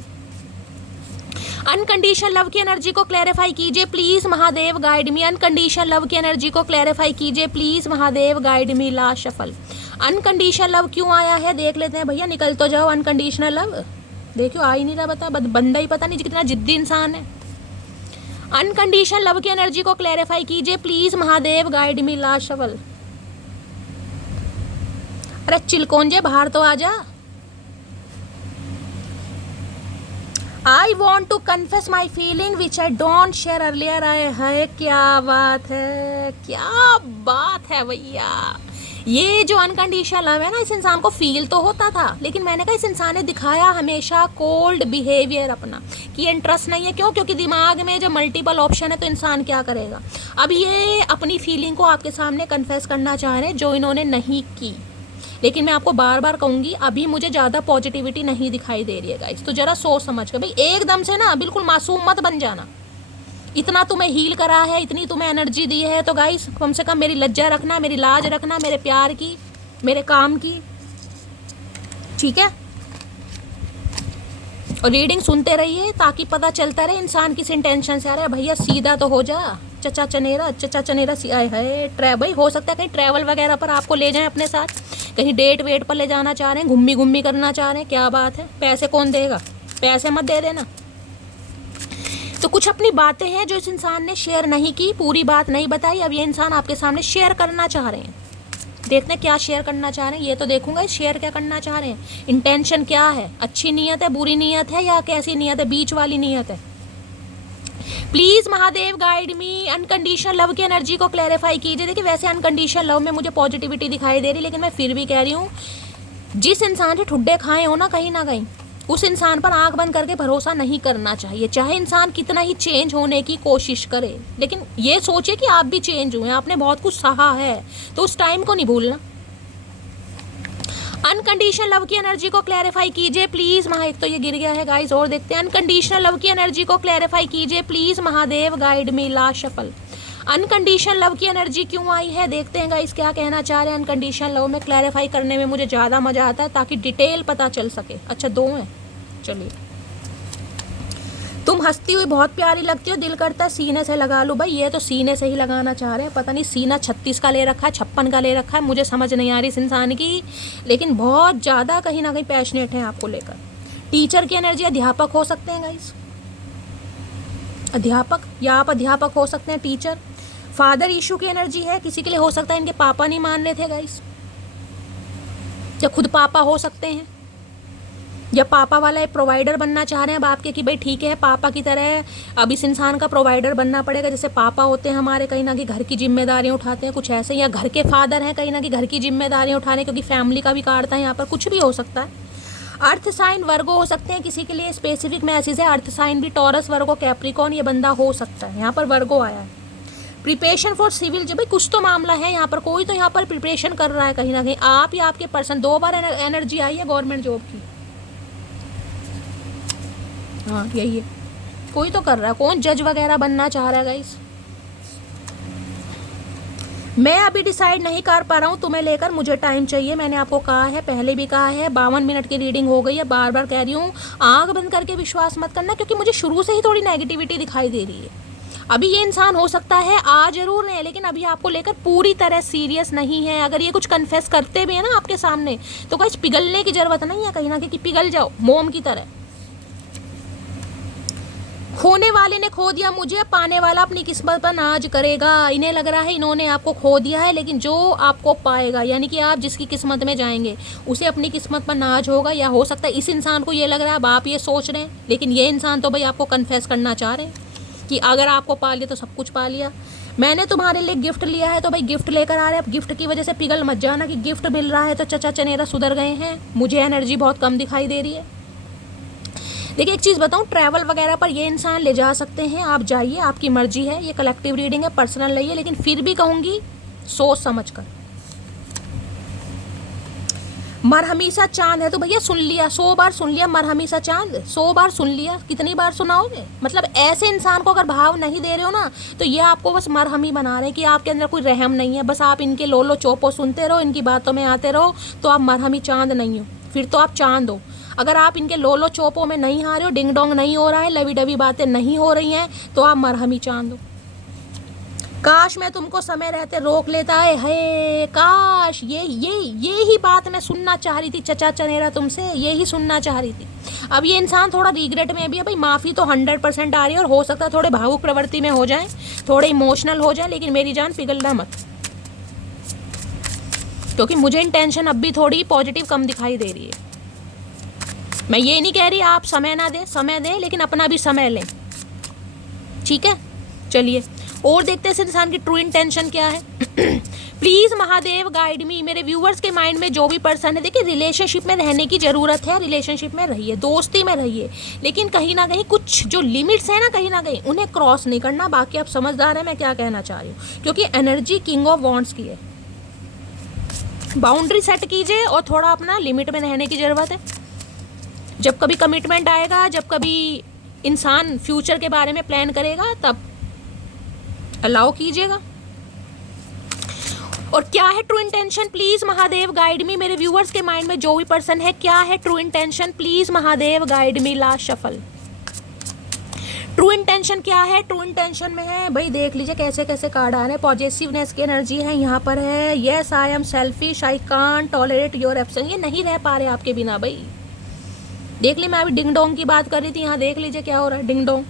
अनकंडीशनल लव की एनर्जी को क्लैरिफाई कीजिए please Mahadev guide me. Unconditional love की एनर्जी को क्लैरिफाई कीजिए please Mahadev guide me. Last shuffle unconditional love क्यों आया है देख लेते हैं भैया। निकल तो जाओ अनकंडीशनल लव। देखियो आ ही नहीं रहा, बता बंदा ही पता नहीं कितना जिद्दी इंसान है। अनकंडीशनल लव की एनर्जी को क्लैरिफाई कीजिए please Mahadev guide me. Last shuffle. अरे चिलकोंजे बाहर तो आ जा। I want to confess my feeling which I don't share earlier. आए है क्या बात है, क्या बात है भैया। ये जो अनकंडीशनल लव है ना, इस इंसान को फील तो होता था, लेकिन मैंने कहा इस इंसान ने दिखाया हमेशा कोल्ड बिहेवियर अपना कि इंटरेस्ट नहीं है। क्यों? क्योंकि दिमाग में जब मल्टीपल ऑप्शन है तो इंसान क्या करेगा। अब ये अपनी फीलिंग को आपके सामने कन्फेस करना चाह रहे हैं जो इन्होंने नहीं की, लेकिन मैं आपको बार बार कहूँगी अभी मुझे ज़्यादा पॉजिटिविटी नहीं दिखाई दे रही है गाइस। तो ज़रा सोच समझ कर भाई एकदम से ना बिल्कुल मासूम मत बन जाना। इतना तुम्हें हील करा है, इतनी तुम्हें एनर्जी दी है, तो गाइस कम से कम मेरी लज्जा रखना, मेरी लाज रखना, मेरे प्यार की, मेरे काम की, ठीक है। और रीडिंग सुनते रहिए ताकि पता चलता रहे इंसान किस इंटेंशन से आ रहा है। भैया सीधा तो हो जा, चचा चनेरा आए है। भाई हो सकता है कहीं ट्रैवल वगैरह पर आपको ले जाएं अपने साथ, कहीं डेट वेट पर ले जाना चाह रहे हैं, घूमी घूमी करना चाह रहे हैं, क्या बात है। पैसे कौन देगा, पैसे मत दे देना। तो कुछ अपनी बातें हैं जो इस इंसान ने शेयर नहीं की, पूरी बात नहीं बताई, अब ये इंसान आपके सामने शेयर करना चाह रहे हैं। देखते हैं क्या शेयर करना चाह रहे हैं, ये तो देखूंगा शेयर क्या करना चाह रहे हैं, इंटेंशन क्या है, अच्छी नीयत है, बुरी नीयत है, या कैसी नीयत है, बीच वाली नीयत है। Please Mahadev guide me, unconditional love की एनर्जी को क्लैरिफाई कीजिए। देखिए वैसे अनकंडीशनल लव में मुझे पॉजिटिविटी दिखाई दे रही, लेकिन मैं फिर भी कह रही हूँ जिस इंसान से ठुड्डे खाए हो ना कहीं उस इंसान पर आंख बंद करके भरोसा नहीं करना चाहिए, चाहे इंसान कितना ही चेंज होने की कोशिश करे। लेकिन ये सोचे कि आप भी चेंज हुए, आपने बहुत कुछ सहा है, तो उस टाइम को नहीं भूलना। अनकंडीशनल लव की एनर्जी को क्लैरिफाई कीजिए प्लीज एक तो ये गिर गया है गाइस, और देखते हैं। अनकंडीशनल लव की एनर्जी को क्लैरिफाई कीजिए please Mahadev guide me, last shuffle. Unconditional love की एनर्जी क्यों आई है, देखते हैं गाइस क्या कहना चाह रहे हैं। अनकंडीशनल लव में क्लैरिफाई करने में मुझे ज़्यादा मज़ा आता है ताकि डिटेल पता चल सके। अच्छा 2 हैं, चलिए। तुम हंसती हुई बहुत प्यारी लगती हो, दिल करता है सीने से लगा लूँ। भाई ये तो सीने से ही लगाना चाह रहे हैं, पता नहीं सीना 36 का ले रखा है, 56 का ले रखा है, मुझे समझ नहीं आ रही इस इंसान की, लेकिन बहुत ज़्यादा कहीं ना कहीं पैशनेट है आपको लेकर। टीचर की एनर्जी, अध्यापक हो सकते हैं गाइस, अध्यापक, या आप अध्यापक हो सकते हैं, टीचर। फादर इशू की एनर्जी है, किसी के लिए हो सकता है इनके पापा नहीं मान रहे थे गाइस, या खुद पापा हो सकते हैं, या पापा वाला एक प्रोवाइडर बनना चाह रहे हैं अब आपके कि भाई ठीक है पापा की तरह अब इस इंसान का प्रोवाइडर बनना पड़ेगा, जैसे पापा होते हैं हमारे कहीं ना कहीं घर की जिम्मेदारियां उठाते हैं, कुछ ऐसे, या घर के फादर हैं कहीं ना कहीं घर की जिम्मेदारियां उठाने, क्योंकि फैमिली का भी कार्ड था यहाँ पर, कुछ भी हो सकता है। अर्थ साइन वर्गो हो सकते हैं, किसी के लिए स्पेसिफिक मैसेज है। अर्थ साइन भी टॉरस, वर्गो, कैप्रिकॉन ये बंदा हो सकता है, यहाँ पर वर्गो आया है। प्रिपरेशन फॉर सिविल, जब भाई कुछ तो मामला है यहाँ पर, कोई तो यहाँ पर प्रिपरेशन कर रहा है कहीं ना कहीं, आप या आपके पर्सन। 2 बार एनर्जी आई है गवर्नमेंट जॉब की, हाँ यही है, कोई तो कर रहा है। कौन जज वगैरह बनना चाह रहा है गाइस, मैं अभी डिसाइड नहीं कर पा रहा हूँ तुम्हें लेकर, मुझे टाइम चाहिए। मैंने आपको कहा है, पहले भी कहा है, 52 मिनट की रीडिंग हो गई है, बार बार कह रही हूँ आंख बंद करके विश्वास मत करना, क्योंकि मुझे शुरू से ही थोड़ी नेगेटिविटी दिखाई दे रही है। अभी ये इंसान हो सकता है आ जरूर रहे हैं, लेकिन अभी आपको लेकर पूरी तरह सीरियस नहीं है। अगर ये कुछ कन्फेस करते भी है ना आपके सामने, तो गाइस पिघलने की जरूरत नहीं है कहीं ना कहीं, पिघल जाओ मोम की तरह। खोने वाले ने खो दिया मुझे, पाने वाला अपनी किस्मत पर नाज करेगा। इन्हें लग रहा है इन्होंने आपको खो दिया है, लेकिन जो आपको पाएगा, यानी कि आप जिसकी किस्मत में जाएंगे उसे अपनी किस्मत पर नाज होगा। या हो सकता है इस इंसान को ये लग रहा है, अब आप ये सोच रहे हैं, लेकिन ये इंसान तो भाई आपको कन्फेस करना चाह रहे हैं कि अगर आपको पा लिया तो सब कुछ पा लिया। मैंने तुम्हारे लिए गिफ्ट लिया है, तो भाई गिफ्ट लेकर आ रहे हैं। अब गिफ्ट की वजह से पिघल मत जाना कि गिफ्ट मिल रहा है तो चचा चनेरा सुधर गए हैं। मुझे एनर्जी बहुत कम दिखाई दे रही है। देखिए एक चीज़ बताऊं, ट्रैवल वगैरह पर ये इंसान ले जा सकते हैं, आप जाइए, आपकी मर्जी है। ये कलेक्टिव रीडिंग है, पर्सनल नहीं है, लेकिन फिर भी कहूँगी सोच समझ कर। मरहमीसा चांद है, तो भैया सुन लिया, 100 बार सुन लिया मरहमीसा चांद, 100 बार सुन लिया, कितनी बार सुनाओगे। मतलब ऐसे इंसान को अगर भाव नहीं दे रहे हो ना, तो ये आपको बस मरहमी बना रहे हैं कि आपके अंदर कोई रहम नहीं है, बस आप इनके लोलो चोपो सुनते रहो, इनकी बातों में आते रहो, तो आप मरहमी चांद नहीं हो, फिर तो आप चांद हो। अगर आप इनके लोलो चोपों में नहीं आ रहे हो, डिंग डोंग नहीं हो रहा है, लवी डवी बातें नहीं हो रही हैं, तो आप मरहमी चांद हो। काश मैं तुमको समय रहते रोक लेता है, काश ये ही बात मैं सुनना चाह रही थी चचा चनेरा तुमसे, ये ही सुनना चाह रही थी। अब ये इंसान थोड़ा रिग्रेट में भी है, भाई माफ़ी तो 100% आ रही है, और हो सकता है थोड़े भावुक प्रवृत्ति में हो जाए, थोड़े इमोशनल हो जाए, लेकिन मेरी जान पिघलना मत, क्योंकि मुझे इंटेंशन अब भी थोड़ी पॉजिटिव कम दिखाई दे रही है। मैं ये नहीं कह रही आप समय ना दें, समय दें, लेकिन अपना भी समय लें, ठीक है। चलिए और देखते हैं इस इंसान की ट्रू इंटेंशन क्या है। प्लीज़ महादेव गाइड मी। मेरे व्यूअर्स के माइंड में जो भी पर्सन है, देखिए रिलेशनशिप में रहने की ज़रूरत है, रिलेशनशिप में रहिए, दोस्ती में रहिए, लेकिन कहीं ना कहीं कुछ जो लिमिट्स हैं ना, कहीं ना कहीं उन्हें क्रॉस नहीं करना। बाकी आप समझदार हैं मैं क्या कहना चाह रही हूँ, क्योंकि एनर्जी किंग ऑफ वॉन्ड्स की है। बाउंड्री सेट कीजिए और थोड़ा अपना लिमिट में रहने की ज़रूरत है। जब कभी कमिटमेंट आएगा, जब कभी इंसान फ्यूचर के बारे में प्लान करेगा, तब अलाउ कीजिएगा। और क्या है true intention, please Mahadev guide मी। मेरे व्यूअर्स के माइंड में जो भी पर्सन है, क्या है true intention, please Mahadev guide me. Last shuffle. True intention क्या है? ट्रू इंटेंशन में है भाई, देख लीजिए कैसे कैसे कार्ड आ रहे हैं। पॉजिटिवनेस की एनर्जी है यहाँ पर है। Yes I am selfish, I can't tolerate your absence. ये नहीं रह पा रहे आपके बिना भाई। देख ली, मैं अभी डिंग डोंग की बात कर रही थी, यहाँ देख लीजिए क्या हो रहा है। डिंग डोंग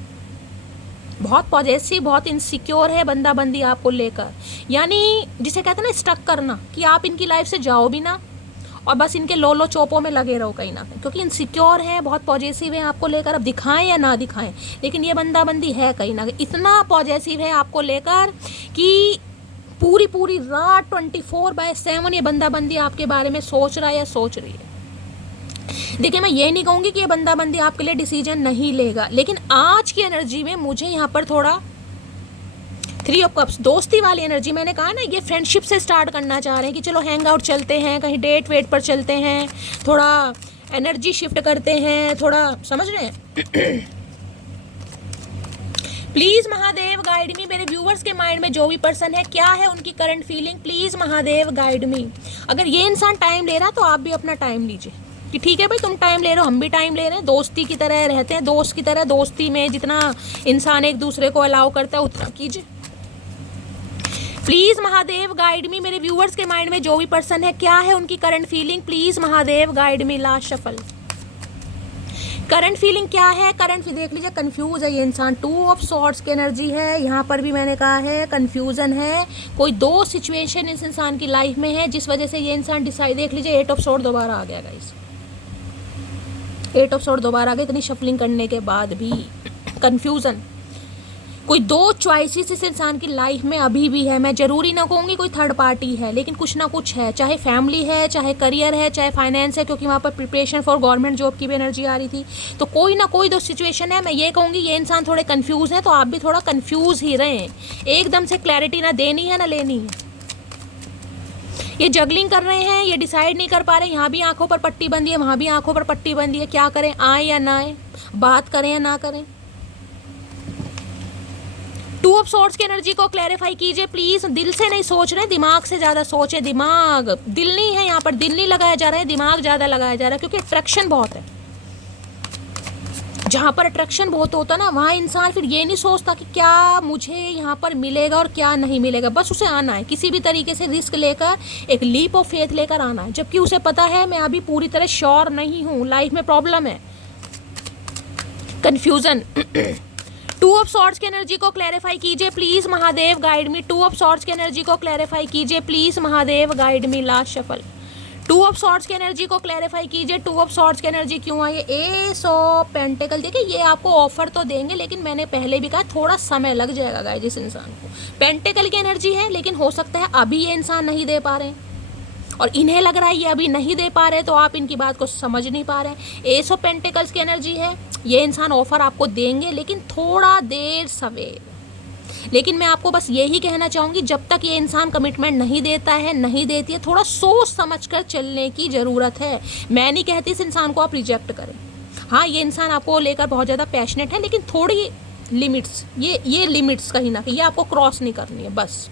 बहुत पॉजिटिव, बहुत इनसिक्योर है बंदा बंदी आपको लेकर। यानी जिसे कहते हैं ना स्टक करना, कि आप इनकी लाइफ से जाओ भी ना और बस इनके लोलो चोपों में लगे रहो कहीं ना कहीं, क्योंकि इनसिक्योर है, बहुत पॉजिटिव है आपको लेकर। अब दिखाएं या ना दिखाएं, लेकिन ये बंदा बंदी है कहीं ना कहीं इतना पॉजिटिव है आपको लेकर कि पूरी पूरी रात 24/7 ये बंदा बंदी आपके बारे में सोच रहा है या सोच रही है। देखिए, मैं ये नहीं कहूँगी कि ये बंदा बंदी आपके लिए डिसीजन नहीं लेगा, लेकिन आज की एनर्जी में मुझे यहाँ पर थोड़ा 3 ऑफ कप्स दोस्ती वाली एनर्जी, मैंने कहा ना ये फ्रेंडशिप से स्टार्ट करना चाह रहे हैं कि चलो हैंग आउट चलते हैं, कहीं डेट वेट पर चलते हैं, थोड़ा एनर्जी शिफ्ट करते हैं, थोड़ा समझ रहे हैं। प्लीज महादेव गाइड मी। मेरे व्यूवर्स के माइंड में जो भी पर्सन है, क्या है उनकी current feeling, please Mahadev guide मी। अगर ये इंसान टाइम ले रहा तो आप भी अपना टाइम लीजिए कि ठीक है भाई, तुम टाइम ले रहे हो, हम भी टाइम ले रहे हैं, दोस्ती की तरह रहते हैं, दोस्त की तरह। दोस्ती में जितना इंसान एक दूसरे को अलाउ करता है उतना कीजिए। प्लीज महादेव गाइड मी। मेरे व्यूअर्स के माइंड में जो भी पर्सन है, क्या है उनकी current feeling, please Mahadev guide me. Last shuffle. Current feeling क्या है? करंट देख लीजिए, कंफ्यूज है ये इंसान। 2 ऑफ सॉर्ड्स की एनर्जी है यहाँ पर भी, मैंने कहा है कंफ्यूजन है। कोई 2 सिचुएशन इस इंसान की लाइफ में है जिस वजह से ये इंसान डिसाइड, देख लीजिए 8 ऑफ सॉर्ड दोबारा आ गया गाइस। 8 ऑफ सॉर्ड दोबारा आ गया, इतनी शफलिंग करने के बाद भी कंफ्यूजन। कोई 2 चॉइसेस इस इंसान की लाइफ में अभी भी है। मैं जरूरी ना कहूँगी कोई थर्ड पार्टी है, लेकिन कुछ ना कुछ है, चाहे फैमिली है, चाहे करियर है, चाहे फाइनेंस है, क्योंकि वहाँ पर प्रिपरेशन फॉर गवर्नमेंट जॉब की भी एनर्जी आ रही थी। तो कोई ना कोई 2 सिचुएशन है। मैं ये कहूँगी ये इंसान थोड़े कंफ्यूज है, तो आप भी थोड़ा कंफ्यूज ही रहें। एकदम से क्लैरिटी ना देनी है ना लेनी है। ये जगलिंग कर रहे हैं, ये डिसाइड नहीं कर पा रहे। यहाँ भी आंखों पर पट्टी बंदी है, वहाँ भी आंखों पर पट्टी बंदी है। क्या करें, आए या ना आए, बात करें या ना करें। 2 ऑफ सॉर्ड्स की एनर्जी को क्लैरिफाई कीजिए प्लीज। दिल से नहीं सोच रहे, दिमाग से ज्यादा सोचे। दिमाग, दिल नहीं है यहाँ पर, दिल नहीं लगाया जा रहा है, दिमाग ज्यादा लगाया जा रहा है, क्योंकि अट्रैक्शन बहुत है। जहाँ पर अट्रैक्शन बहुत होता है ना, वहाँ इंसान फिर ये नहीं सोचता कि क्या मुझे यहाँ पर मिलेगा और क्या नहीं मिलेगा। बस उसे आना है, किसी भी तरीके से रिस्क लेकर, एक लीप ऑफ फेथ लेकर आना है, जबकि उसे पता है मैं अभी पूरी तरह श्योर नहीं हूँ, लाइफ में प्रॉब्लम है, कंफ्यूजन। 2 ऑफ सॉर्ड्स की एनर्जी को क्लैरिफाई कीजिए please Mahadev guide me. 2 of swords की एनर्जी को क्लैरिफाई कीजिए please Mahadev guide me. Last shuffle. 2 of swords की एनर्जी को क्लैरिफाई कीजिए। 2 ऑफ सॉर्ड्स की एनर्जी क्यों आई है? S of pentacle. देखिए, ये आपको ऑफर तो देंगे, लेकिन मैंने पहले भी कहा थोड़ा समय लग जाएगा गाइस इस इंसान को। पेंटिकल की एनर्जी है, लेकिन हो सकता है अभी ये इंसान नहीं दे पा रहे हैं, और इन्हें लग रहा है ये अभी नहीं दे पा रहे, तो आप इनकी बात को समझ नहीं पा रहे। एस ऑफ पेंटिकल्स की एनर्जी है, ये इंसान ऑफर आपको देंगे, लेकिन थोड़ा देर सवेर। लेकिन मैं आपको बस यही कहना चाहूँगी, जब तक ये इंसान कमिटमेंट नहीं देता है, नहीं देती है, थोड़ा सोच समझ कर चलने की ज़रूरत है। मैं नहीं कहती इस इंसान को आप रिजेक्ट करें। हाँ, ये इंसान आपको लेकर बहुत ज़्यादा पैशनेट है, लेकिन थोड़ी लिमिट्स, ये लिमिट्स कहीं ना कहीं ये आपको क्रॉस नहीं करनी है बस।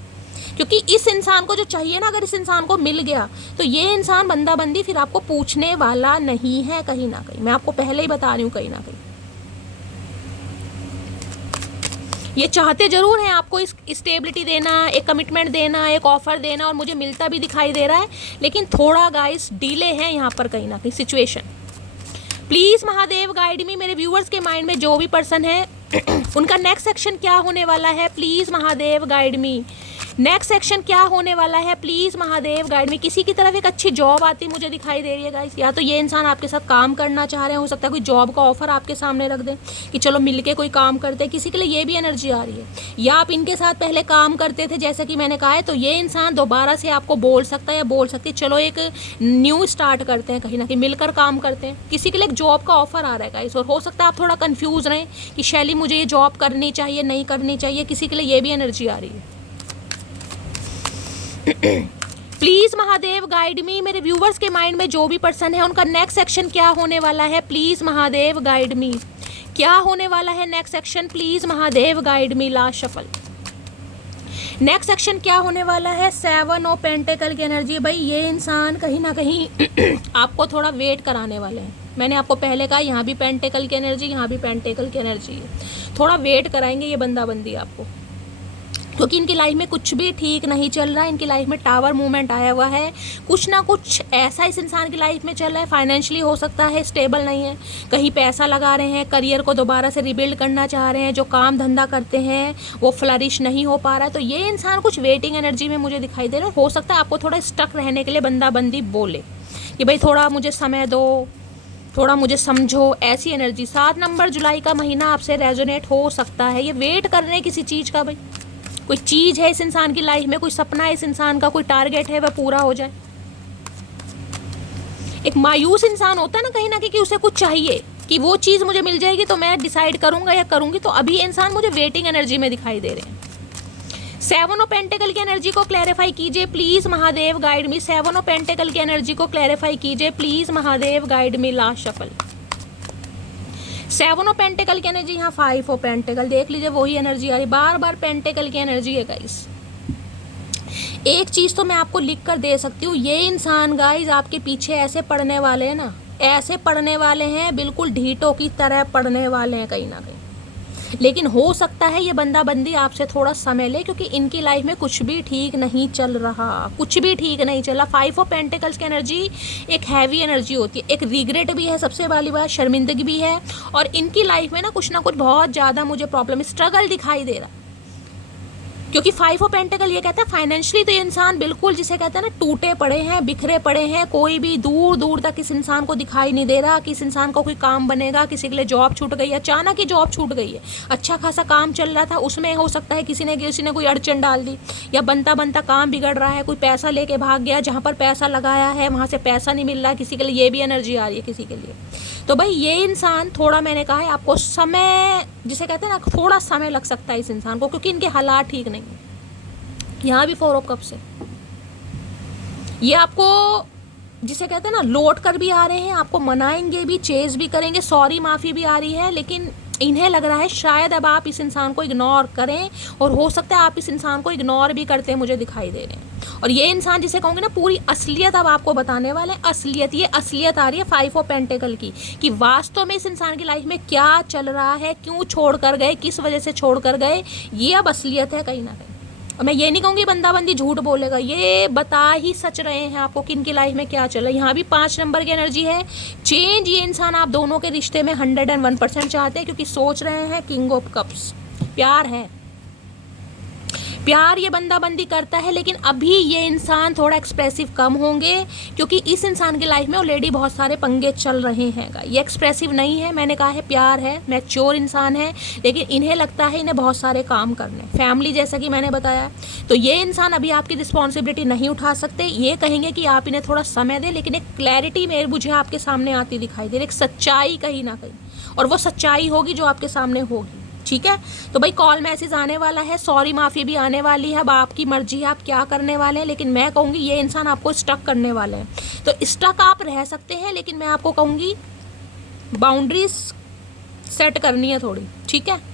क्योंकि इस इंसान को जो चाहिए ना, अगर इस इंसान को मिल गया, तो ये इंसान बंदा बंदी फिर आपको पूछने वाला नहीं है कहीं ना कहीं। मैं आपको पहले ही बता रही हूँ, कहीं ना कहीं ये चाहते जरूर हैं आपको इस स्टेबिलिटी देना, एक कमिटमेंट देना, एक ऑफर देना, और मुझे मिलता भी दिखाई दे रहा है, लेकिन थोड़ा गाइस डिले है यहाँ पर कहीं ना कहीं सिचुएशन। प्लीज महादेव गाइड मी। मेरे व्यूअर्स के माइंड में जो भी पर्सन है उनका नेक्स्ट सेक्शन क्या होने वाला है, please Mahadev guide me. Next section क्या होने वाला है, प्लीज महादेव गाइड मी। किसी की तरफ एक अच्छी जॉब आती मुझे दिखाई दे रही है गाइस, या तो ये इंसान आपके साथ काम करना चाह रहे हैं, हो सकता है कोई जॉब का ऑफर आपके सामने रख दें कि चलो मिलके कोई काम करते हैं। किसी के लिए ये भी एनर्जी आ रही है, या आप इनके साथ पहले काम करते थे जैसे कि मैंने कहा है, तो ये इंसान दोबारा से आपको बोल सकता है या बोल सकती है चलो एक न्यू स्टार्ट करते हैं, कहीं ना कहीं मिलकर काम करते हैं। किसी के लिए एक जॉब का ऑफर आ रहा है गाइस, और हो सकता है आप थोड़ा कंफ्यूज रहें कि शैली मुझे ये जॉब करनी चाहिए नहीं करनी चाहिए। किसी के लिए ये भी एनर्जी आ रही है। प्लीज महादेव गाइड मी। मेरे व्यूवर्स के माइंड में जो भी पर्सन है उनका नेक्स्ट सेक्शन क्या होने वाला है, प्लीज महादेव गाइड मी। क्या होने वाला है next section, please Mahadev guide me. Last shuffle. Next section क्या होने वाला है, 7 ऑफ पेंटिकल की एनर्जी। भाई ये इंसान कहीं ना कहीं आपको थोड़ा वेट कराने वाले हैं। मैंने आपको पहले कहा यहाँ भी पेंटिकल की एनर्जी, यहाँ भी पेंटिकल की एनर्जी है। थोड़ा वेट कराएंगे ये बंदा बंदी आपको, क्योंकि इनकी लाइफ में कुछ भी ठीक नहीं चल रहा है। इनकी लाइफ में टावर मूवमेंट आया हुआ है, कुछ ना कुछ ऐसा इस इंसान की लाइफ में चल रहा है। फाइनेंशियली हो सकता है स्टेबल नहीं है, कहीं पैसा लगा रहे हैं, करियर को दोबारा से रिबिल्ड करना चाह रहे हैं, जो काम धंधा करते हैं वो फ्लरिश नहीं हो पा रहा है। तो ये इंसान कुछ वेटिंग एनर्जी में मुझे दिखाई दे रहा है। हो सकता है आपको थोड़ा स्टक रहने के लिए बंदा बंदी बोले कि भाई थोड़ा मुझे समय दो, थोड़ा मुझे समझो, ऐसी एनर्जी। 7 नंबर जुलाई का महीना आपसे रेजोनेट हो सकता है। ये वेट कर रहे हैं किसी चीज़ का, भाई कोई चीज़ है इस इंसान की लाइफ में, कोई सपना है इस इंसान का, कोई टारगेट है वह पूरा हो जाए। एक मायूस इंसान होता है ना कहीं ना कहीं कि उसे कुछ चाहिए कि वो चीज़ मुझे मिल जाएगी तो मैं डिसाइड करूंगा या करूंगी। तो अभी इंसान मुझे वेटिंग एनर्जी में दिखाई दे रहे हैं। 7 ऑफ पेंटिकल की एनर्जी को क्लैरिफाई कीजिए please Mahadev, guide me. 7 of pentacle की एनर्जी को क्लैरिफाई कीजिए please Mahadev, guide me. Last shuffle 7 of pentacle की एनर्जी, यहाँ 5 ऑफ पेंटिकल। देख लीजिए वही एनर्जी आ रही, बार बार पेंटिकल की एनर्जी है गाइस। एक चीज़ तो मैं आपको लिख कर दे सकती हूँ, ये इंसान गाइस आपके पीछे ऐसे पड़ने वाले हैं ना, ऐसे पड़ने वाले हैं, बिल्कुल ढीटों की तरह पड़ने वाले हैं कहीं ना कहीं। लेकिन हो सकता है ये बंदा बंदी आपसे थोड़ा समय ले, क्योंकि इनकी लाइफ में कुछ भी ठीक नहीं चल रहा, कुछ भी ठीक नहीं चल रहा। 5 ऑफ पेंटिकल्स की एनर्जी एक हैवी एनर्जी होती है, एक रिग्रेट भी है, सबसे वाली बात शर्मिंदगी भी है। और इनकी लाइफ में ना कुछ बहुत ज़्यादा मुझे प्रॉब्लम, स्ट्रगल दिखाई दे रहा, क्योंकि 5 ऑफ पेंटिकल ये कहता है फाइनेंशियली तो ये इंसान बिल्कुल जिसे कहते हैं ना टूटे पड़े हैं, बिखरे पड़े हैं। कोई भी दूर दूर तक इस इंसान को दिखाई नहीं दे रहा कि इस इंसान को कोई काम बनेगा। किसी के लिए जॉब छूट गई है, अचानक ही जॉब छूट गई है, अच्छा खासा काम चल रहा था, उसमें हो सकता है किसी ने कोई अड़चन डाल दी, या बनता बनता काम बिगड़ रहा है, कोई पैसा लेके भाग गया, जहाँ पर पैसा लगाया है वहाँ से पैसा नहीं मिल रहा किसी के लिए, ये भी एनर्जी आ रही है किसी के लिए। तो भाई ये इंसान थोड़ा, मैंने कहा है आपको समय, जिसे कहते हैं ना थोड़ा समय लग सकता है इस इंसान को, क्योंकि इनके हालात ठीक नहीं है। यहाँ भी 4 ऑफ कप्स है, ये आपको जिसे कहते हैं ना लौट कर भी आ रहे हैं, आपको मनाएंगे भी, चेज भी करेंगे, सॉरी माफ़ी भी आ रही है। लेकिन इन्हें लग रहा है शायद अब आप इस इंसान को इग्नोर करें, और हो सकता है आप इस इंसान को इग्नोर भी करते मुझे दिखाई दे रहे हैं। और ये इंसान जिसे कहूँगी ना पूरी असलियत अब आपको बताने वाले हैं। असलियत, ये असलियत आ रही है 5 ऑफ पेंटिकल की, कि वास्तव में इस इंसान की लाइफ में क्या चल रहा है, क्यों छोड़ कर गए, किस वजह से छोड़ कर गए, ये अब असलियत है कहीं ना कहीं। और मैं ये नहीं कहूँगी बंदा बंदी झूठ बोलेगा, ये बता ही सच रहे हैं आपको कि इनकी लाइफ में क्या चल रहा है। यहाँ भी 5 नंबर की एनर्जी है, चेंज। ये इंसान आप दोनों के रिश्ते में 101% चाहते हैं, क्योंकि सोच रहे हैं किंग ऑफ कप्स, प्यार है, प्यार ये बंदा बंदी करता है। लेकिन अभी ये इंसान थोड़ा एक्सप्रेसिव कम होंगे, क्योंकि इस इंसान की लाइफ में ऑलरेडी बहुत सारे पंगे चल रहे हैं। ये एक्सप्रेसिव नहीं है, मैंने कहा है प्यार है, मैच्योर इंसान है, लेकिन इन्हें लगता है इन्हें बहुत सारे काम करने, फैमिली जैसा कि मैंने बताया। तो ये इंसान अभी आपकी रिस्पॉन्सिबिलिटी नहीं उठा सकते, ये कहेंगे कि आप इन्हें थोड़ा समय दें। लेकिन एक क्लैरिटी मुझे आपके सामने आती दिखाई दे रही, एक सच्चाई कहीं ना कहीं, और वो सच्चाई होगी जो आपके सामने होगी। ठीक है, तो भाई कॉल मैसेज आने वाला है, सॉरी माफ़ी भी आने वाली है। अब आपकी मर्जी है आप क्या करने वाले हैं, लेकिन मैं कहूँगी ये इंसान आपको स्टक करने वाले हैं। तो स्टक आप रह सकते हैं, लेकिन मैं आपको कहूँगी बाउंड्रीज सेट करनी है थोड़ी। ठीक है,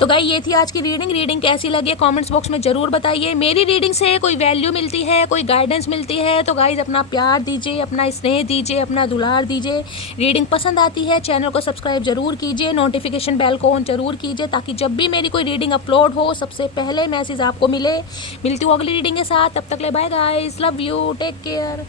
तो गाइस ये थी आज की रीडिंग कैसी लगी कमेंट्स बॉक्स में ज़रूर बताइए। मेरी रीडिंग से कोई वैल्यू मिलती है, कोई गाइडेंस मिलती है तो गाइस अपना प्यार दीजिए, अपना स्नेह दीजिए, अपना दुलार दीजिए। रीडिंग पसंद आती है चैनल को सब्सक्राइब जरूर कीजिए, नोटिफिकेशन बेल को ऑन जरूर कीजिए, ताकि जब भी मेरी कोई रीडिंग अपलोड हो सबसे पहले मैसेज आपको मिले। मिलती हूँ अगली रीडिंग के साथ, तब तक ले bye guys, love you, take care.